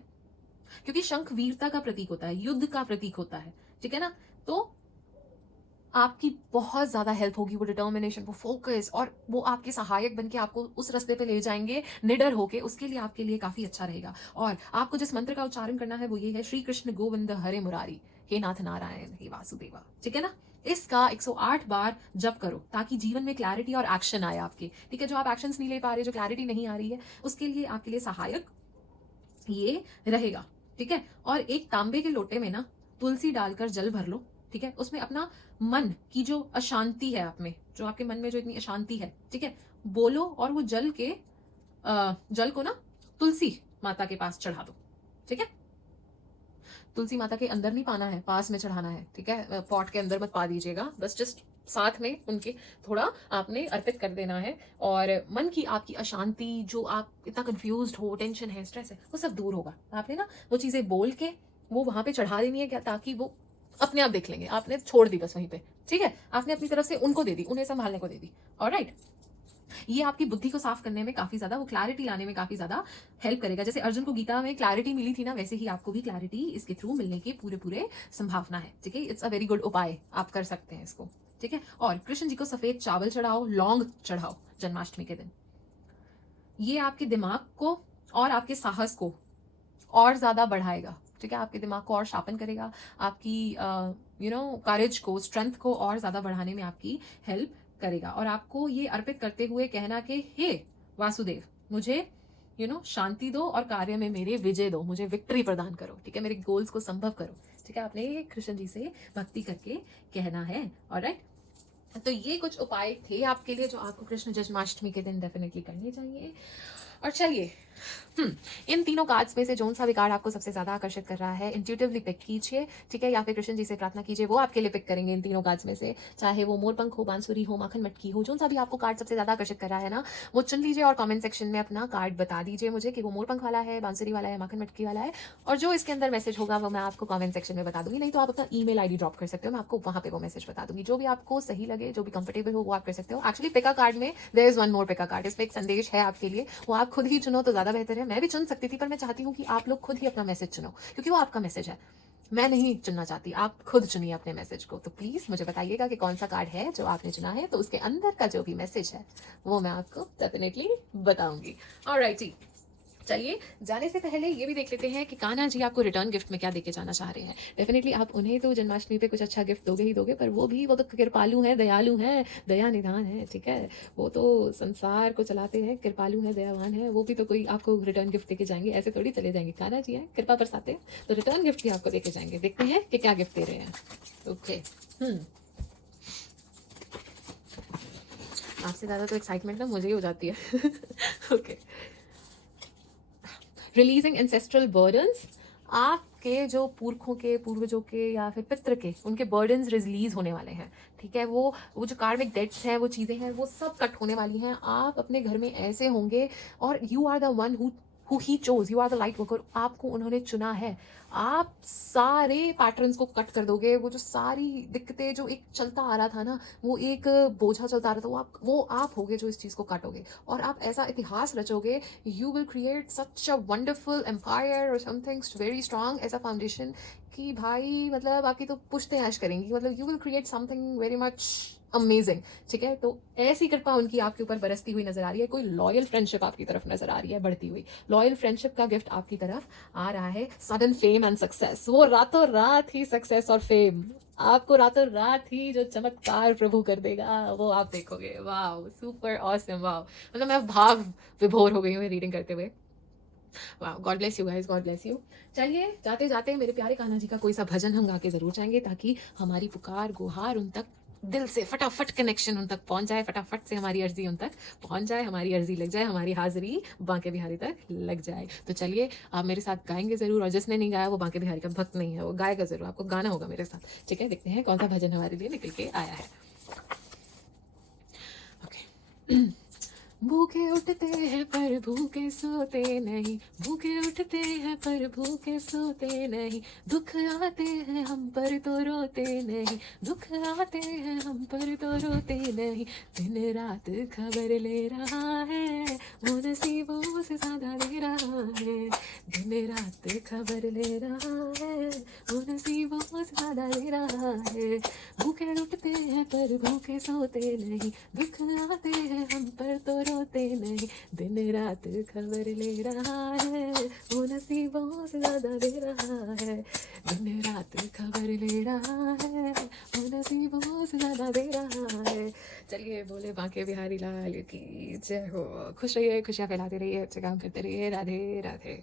क्योंकि शंख वीरता का प्रतीक होता है, युद्ध का प्रतीक होता है, ठीक है ना। तो आपकी बहुत ज्यादा हेल्प होगी, वो डिटर्मिनेशन, वो फोकस, और वो आपके सहायक बनके आपको उस रास्ते पे ले जाएंगे निडर होके। उसके लिए आपके लिए काफी अच्छा रहेगा। और आपको जिस मंत्र का उच्चारण करना है वो ये है, श्री कृष्ण गोविंद हरे मुरारी, हे नाथ नारायण, हे वासुदेवा, ठीक है ना। इसका 108 बार जप करो ताकि जीवन में क्लैरिटी और एक्शन आए आपके, ठीक है। जो आप एक्शंस नहीं ले पा रहे, जो क्लैरिटी नहीं आ रही है, उसके लिए आपके लिए सहायक ये रहेगा, ठीक है। और एक तांबे के लोटे में ना तुलसी डालकर जल भर लो, ठीक है। उसमें अपना मन की जो अशांति है, आप में जो आपके मन में जो इतनी अशांति है, ठीक है, बोलो और वो जल को ना तुलसी माता के पास चढ़ा दो, ठीक है। तुलसी माता के अंदर नहीं पाना है, पास में चढ़ाना है, ठीक है। पॉट के अंदर मत पा दीजिएगा, बस जस्ट साथ में उनके थोड़ा आपने अर्पित कर देना है। और मन की आपकी अशांति, जो आप इतना कंफ्यूज्ड हो, टेंशन है, स्ट्रेस है, वो सब दूर होगा। आपने ना वो चीजें बोल के वो वहां पे चढ़ा देनी है क्या, ताकि वो अपने आप देख लेंगे। आपने छोड़ दी बस वहीं पे, ठीक है। आपने अपनी तरफ से उनको दे दी, उन्हें संभालने को दे दी। ऑलराइट, ये आपकी बुद्धि को साफ करने में काफी ज्यादा, वो क्लैरिटी लाने में काफी ज्यादा हेल्प करेगा। जैसे अर्जुन को गीता में क्लैरिटी मिली थी ना, वैसे ही आपको भी क्लैरिटी इसके थ्रू मिलने की पूरे संभावना है, ठीक है। इट्स अ वेरी गुड उपाय, आप कर सकते हैं इसको, ठीक है। और कृष्ण जी को सफेद चावल चढ़ाओ, लौंग चढ़ाओ जन्माष्टमी के दिन। ये आपके दिमाग को और आपके साहस को और ज्यादा बढ़ाएगा, ठीक है। आपके दिमाग को और शार्पन करेगा, आपकी करेज को, स्ट्रेंथ को और ज्यादा बढ़ाने में आपकी हेल्प करेगा। और आपको ये अर्पित करते हुए कहना कि हे वासुदेव, मुझे शांति दो और कार्य में मेरे विजय दो, मुझे विक्ट्री प्रदान करो, ठीक है, मेरे गोल्स को संभव करो, ठीक है। आपने कृष्ण जी से भक्ति करके कहना है। ऑलराइट, तो ये कुछ उपाय थे आपके लिए जो आपको कृष्ण जन्माष्टमी के दिन डेफिनेटली करने चाहिए। और चलिए, इन तीनों कार्ड्स में से जोन सा भी कार्ड आपको सबसे ज्यादा आकर्षित कर रहा है, इंट्यूटिवली पिक कीजिए, ठीक है, या फिर कृष्ण जी से प्रार्थना कीजिए, वो आपके लिए पिक करेंगे इन तीनों कार्ड्स में से। चाहे वो मोरपंख हो, बांसुरी हो, माखन मटकी हो, जोन सा भी आपको कार्ड सबसे ज्यादा आकर्षित कर रहा है ना, वो चुन लीजिए और कमेंट सेक्शन में अपना कार्ड बता दीजिए मुझे कि वो मोरपंख वाला है, बांसुरी वाला है, माखन मटकी वाला है। और जो इसके अंदर मैसेज होगा वो मैं आपको कमेंट सेक्शन में बता दूंगी, नहीं तो आप अपना ईमेल आईडी ड्रॉप कर सकते हो, मैं आपको वहां पे वो मैसेज बता दूंगी। जो भी आपको सही लगे, जो भी कंफर्टेबल हो, वो आप कर सकते हो। एक्चुअली पिका कार्ड में there is one more pick a card, इसमें एक संदेश है आपके लिए, वो आप खुद ही चुनो तो ज्यादा बेहतर है। मैं भी चुन सकती थी, पर मैं चाहती हूँ कि आप लोग खुद ही अपना मैसेज चुनो, क्योंकि वो आपका मैसेज है, मैं नहीं चुनना चाहती। आप खुद चुनिए अपने मैसेज को। तो प्लीज मुझे बताइएगा कि कौन सा कार्ड है जो आपने चुना है, तो उसके अंदर का जो भी मैसेज है वो मैं आपको डेफिनेटली बताऊंगी। ऑलराइटी, चलिए जाने से पहले ये भी देख लेते हैं कि कान्हा जी आपको रिटर्न गिफ्ट में क्या देके जाना चाह रहे हैं। डेफिनेटली आप उन्हें तो जन्माष्टमी पे कुछ अच्छा गिफ्ट दोगे ही दोगे, पर वो तो कृपालु हैं, दयालु हैं, दया निधान है, ठीक है। वो तो संसार को चलाते हैं, कृपालु है, दयावान है, वो भी तो कोई आपको रिटर्न गिफ्ट देके जाएंगे, ऐसे थोड़ी चले जाएंगे। कान्हा जी हैं, कृपा बरसाते हैं, तो रिटर्न गिफ्ट भी आपको देके जाएंगे। देखते हैं कि क्या गिफ्ट दे रहे हैं। ओके, आपसे ज्यादा तो एक्साइटमेंट ना मुझे ही हो जाती है। ओके, रिलीजिंग एंसेस्ट्रल बर्डन्स, आपके जो पुरखों के, पूर्वजों के या फिर पितृ के, उनके बर्डन्स रिलीज होने वाले हैं, ठीक है। वो जो कार्मिक डेट्स हैं, वो चीज़ें हैं, वो सब कट होने वाली हैं। आप अपने घर में ऐसे होंगे और you are the one who he chose, you are the light worker, आपको उन्होंने चुना है। आप सारे पैटर्न्स को कट कर दोगे, वो जो सारी दिक्कतें जो एक चलता आ रहा था ना, वो एक बोझा चलता आ रहा था, वो आप होगे जो इस चीज़ को काटोगे और आप ऐसा इतिहास रचोगे। You will create such a wonderful empire और something very strong as a foundation कि भाई मतलब आपकी तो पुश्तें ऐश करेंगी, मतलब you will create something very much amazing. ठीक है, तो ऐसी कृपा उनकी आपके ऊपर बरसती हुई नजर आ रही है। कोई लॉयल फ्रेंडशिप आपकी तरफ नजर आ रही है बढ़ती हुई, लॉयल फ्रेंडशिप का गिफ्ट आपकी तरफ आ रहा है। सडन फेम एंड सक्सेस, वो रातों रात ही सक्सेस और फेम आपको रातों रात ही जो चमत्कार प्रभु कर देगा वो आप देखोगे। वाह, सुपर ऑसम, वाह, मतलब मैं भाव विभोर हो गई हूँ रीडिंग करते हुए। वाह, God bless you guys, God bless you. चलिए जाते जाते मेरे प्यारे कान्हा जी का कोई सा भजन हम गा के जरूर जाएंगे, ताकि हमारी पुकार गुहार उन तक दिल से फटाफट कनेक्शन उन तक पहुंच जाए, फटाफट से हमारी अर्जी उन तक पहुंच जाए, हमारी अर्जी लग जाए, हमारी हाजिरी बांके बिहारी तक लग जाए। तो चलिए आप मेरे साथ गाएंगे जरूर, और जिसने नहीं गाया वो बांके बिहारी का भक्त नहीं है, वो गाएगा जरूर, आपको गाना होगा मेरे साथ। ठीक है, देखते हैं कौन सा भजन हमारे लिए निकल के आया है। ओके। भूखे उठते हैं पर भूखे सोते नहीं, भूखे उठते हैं पर भूखे सोते नहीं, दुख आते हैं हम पर तो रोते नहीं, दुख आते हैं हम पर तो रोते नहीं, दिन रात खबर ले रहा है, वो नसीबों से ज्यादा दे रहा है, दिन रात खबर ले रहा है, वो नसीबों से ज्यादा दे रहा है, भूखे उठते हैं पर भूखे सोते नहीं, दुख आते हैं हम पर तो रोते नहीं, दिन रात खबर ले रहा है, वो नसीबों से ज्यादा दे रहा है, दिन रात खबर ले रहा है, वो नसीबों से ज्यादा दे रहा है। चलिए बोले बांके बिहारी लाल की जय हो। खुश रहिए, खुशियाँ फैलाते रहिए, अच्छे काम करते रहिए। राधे राधे।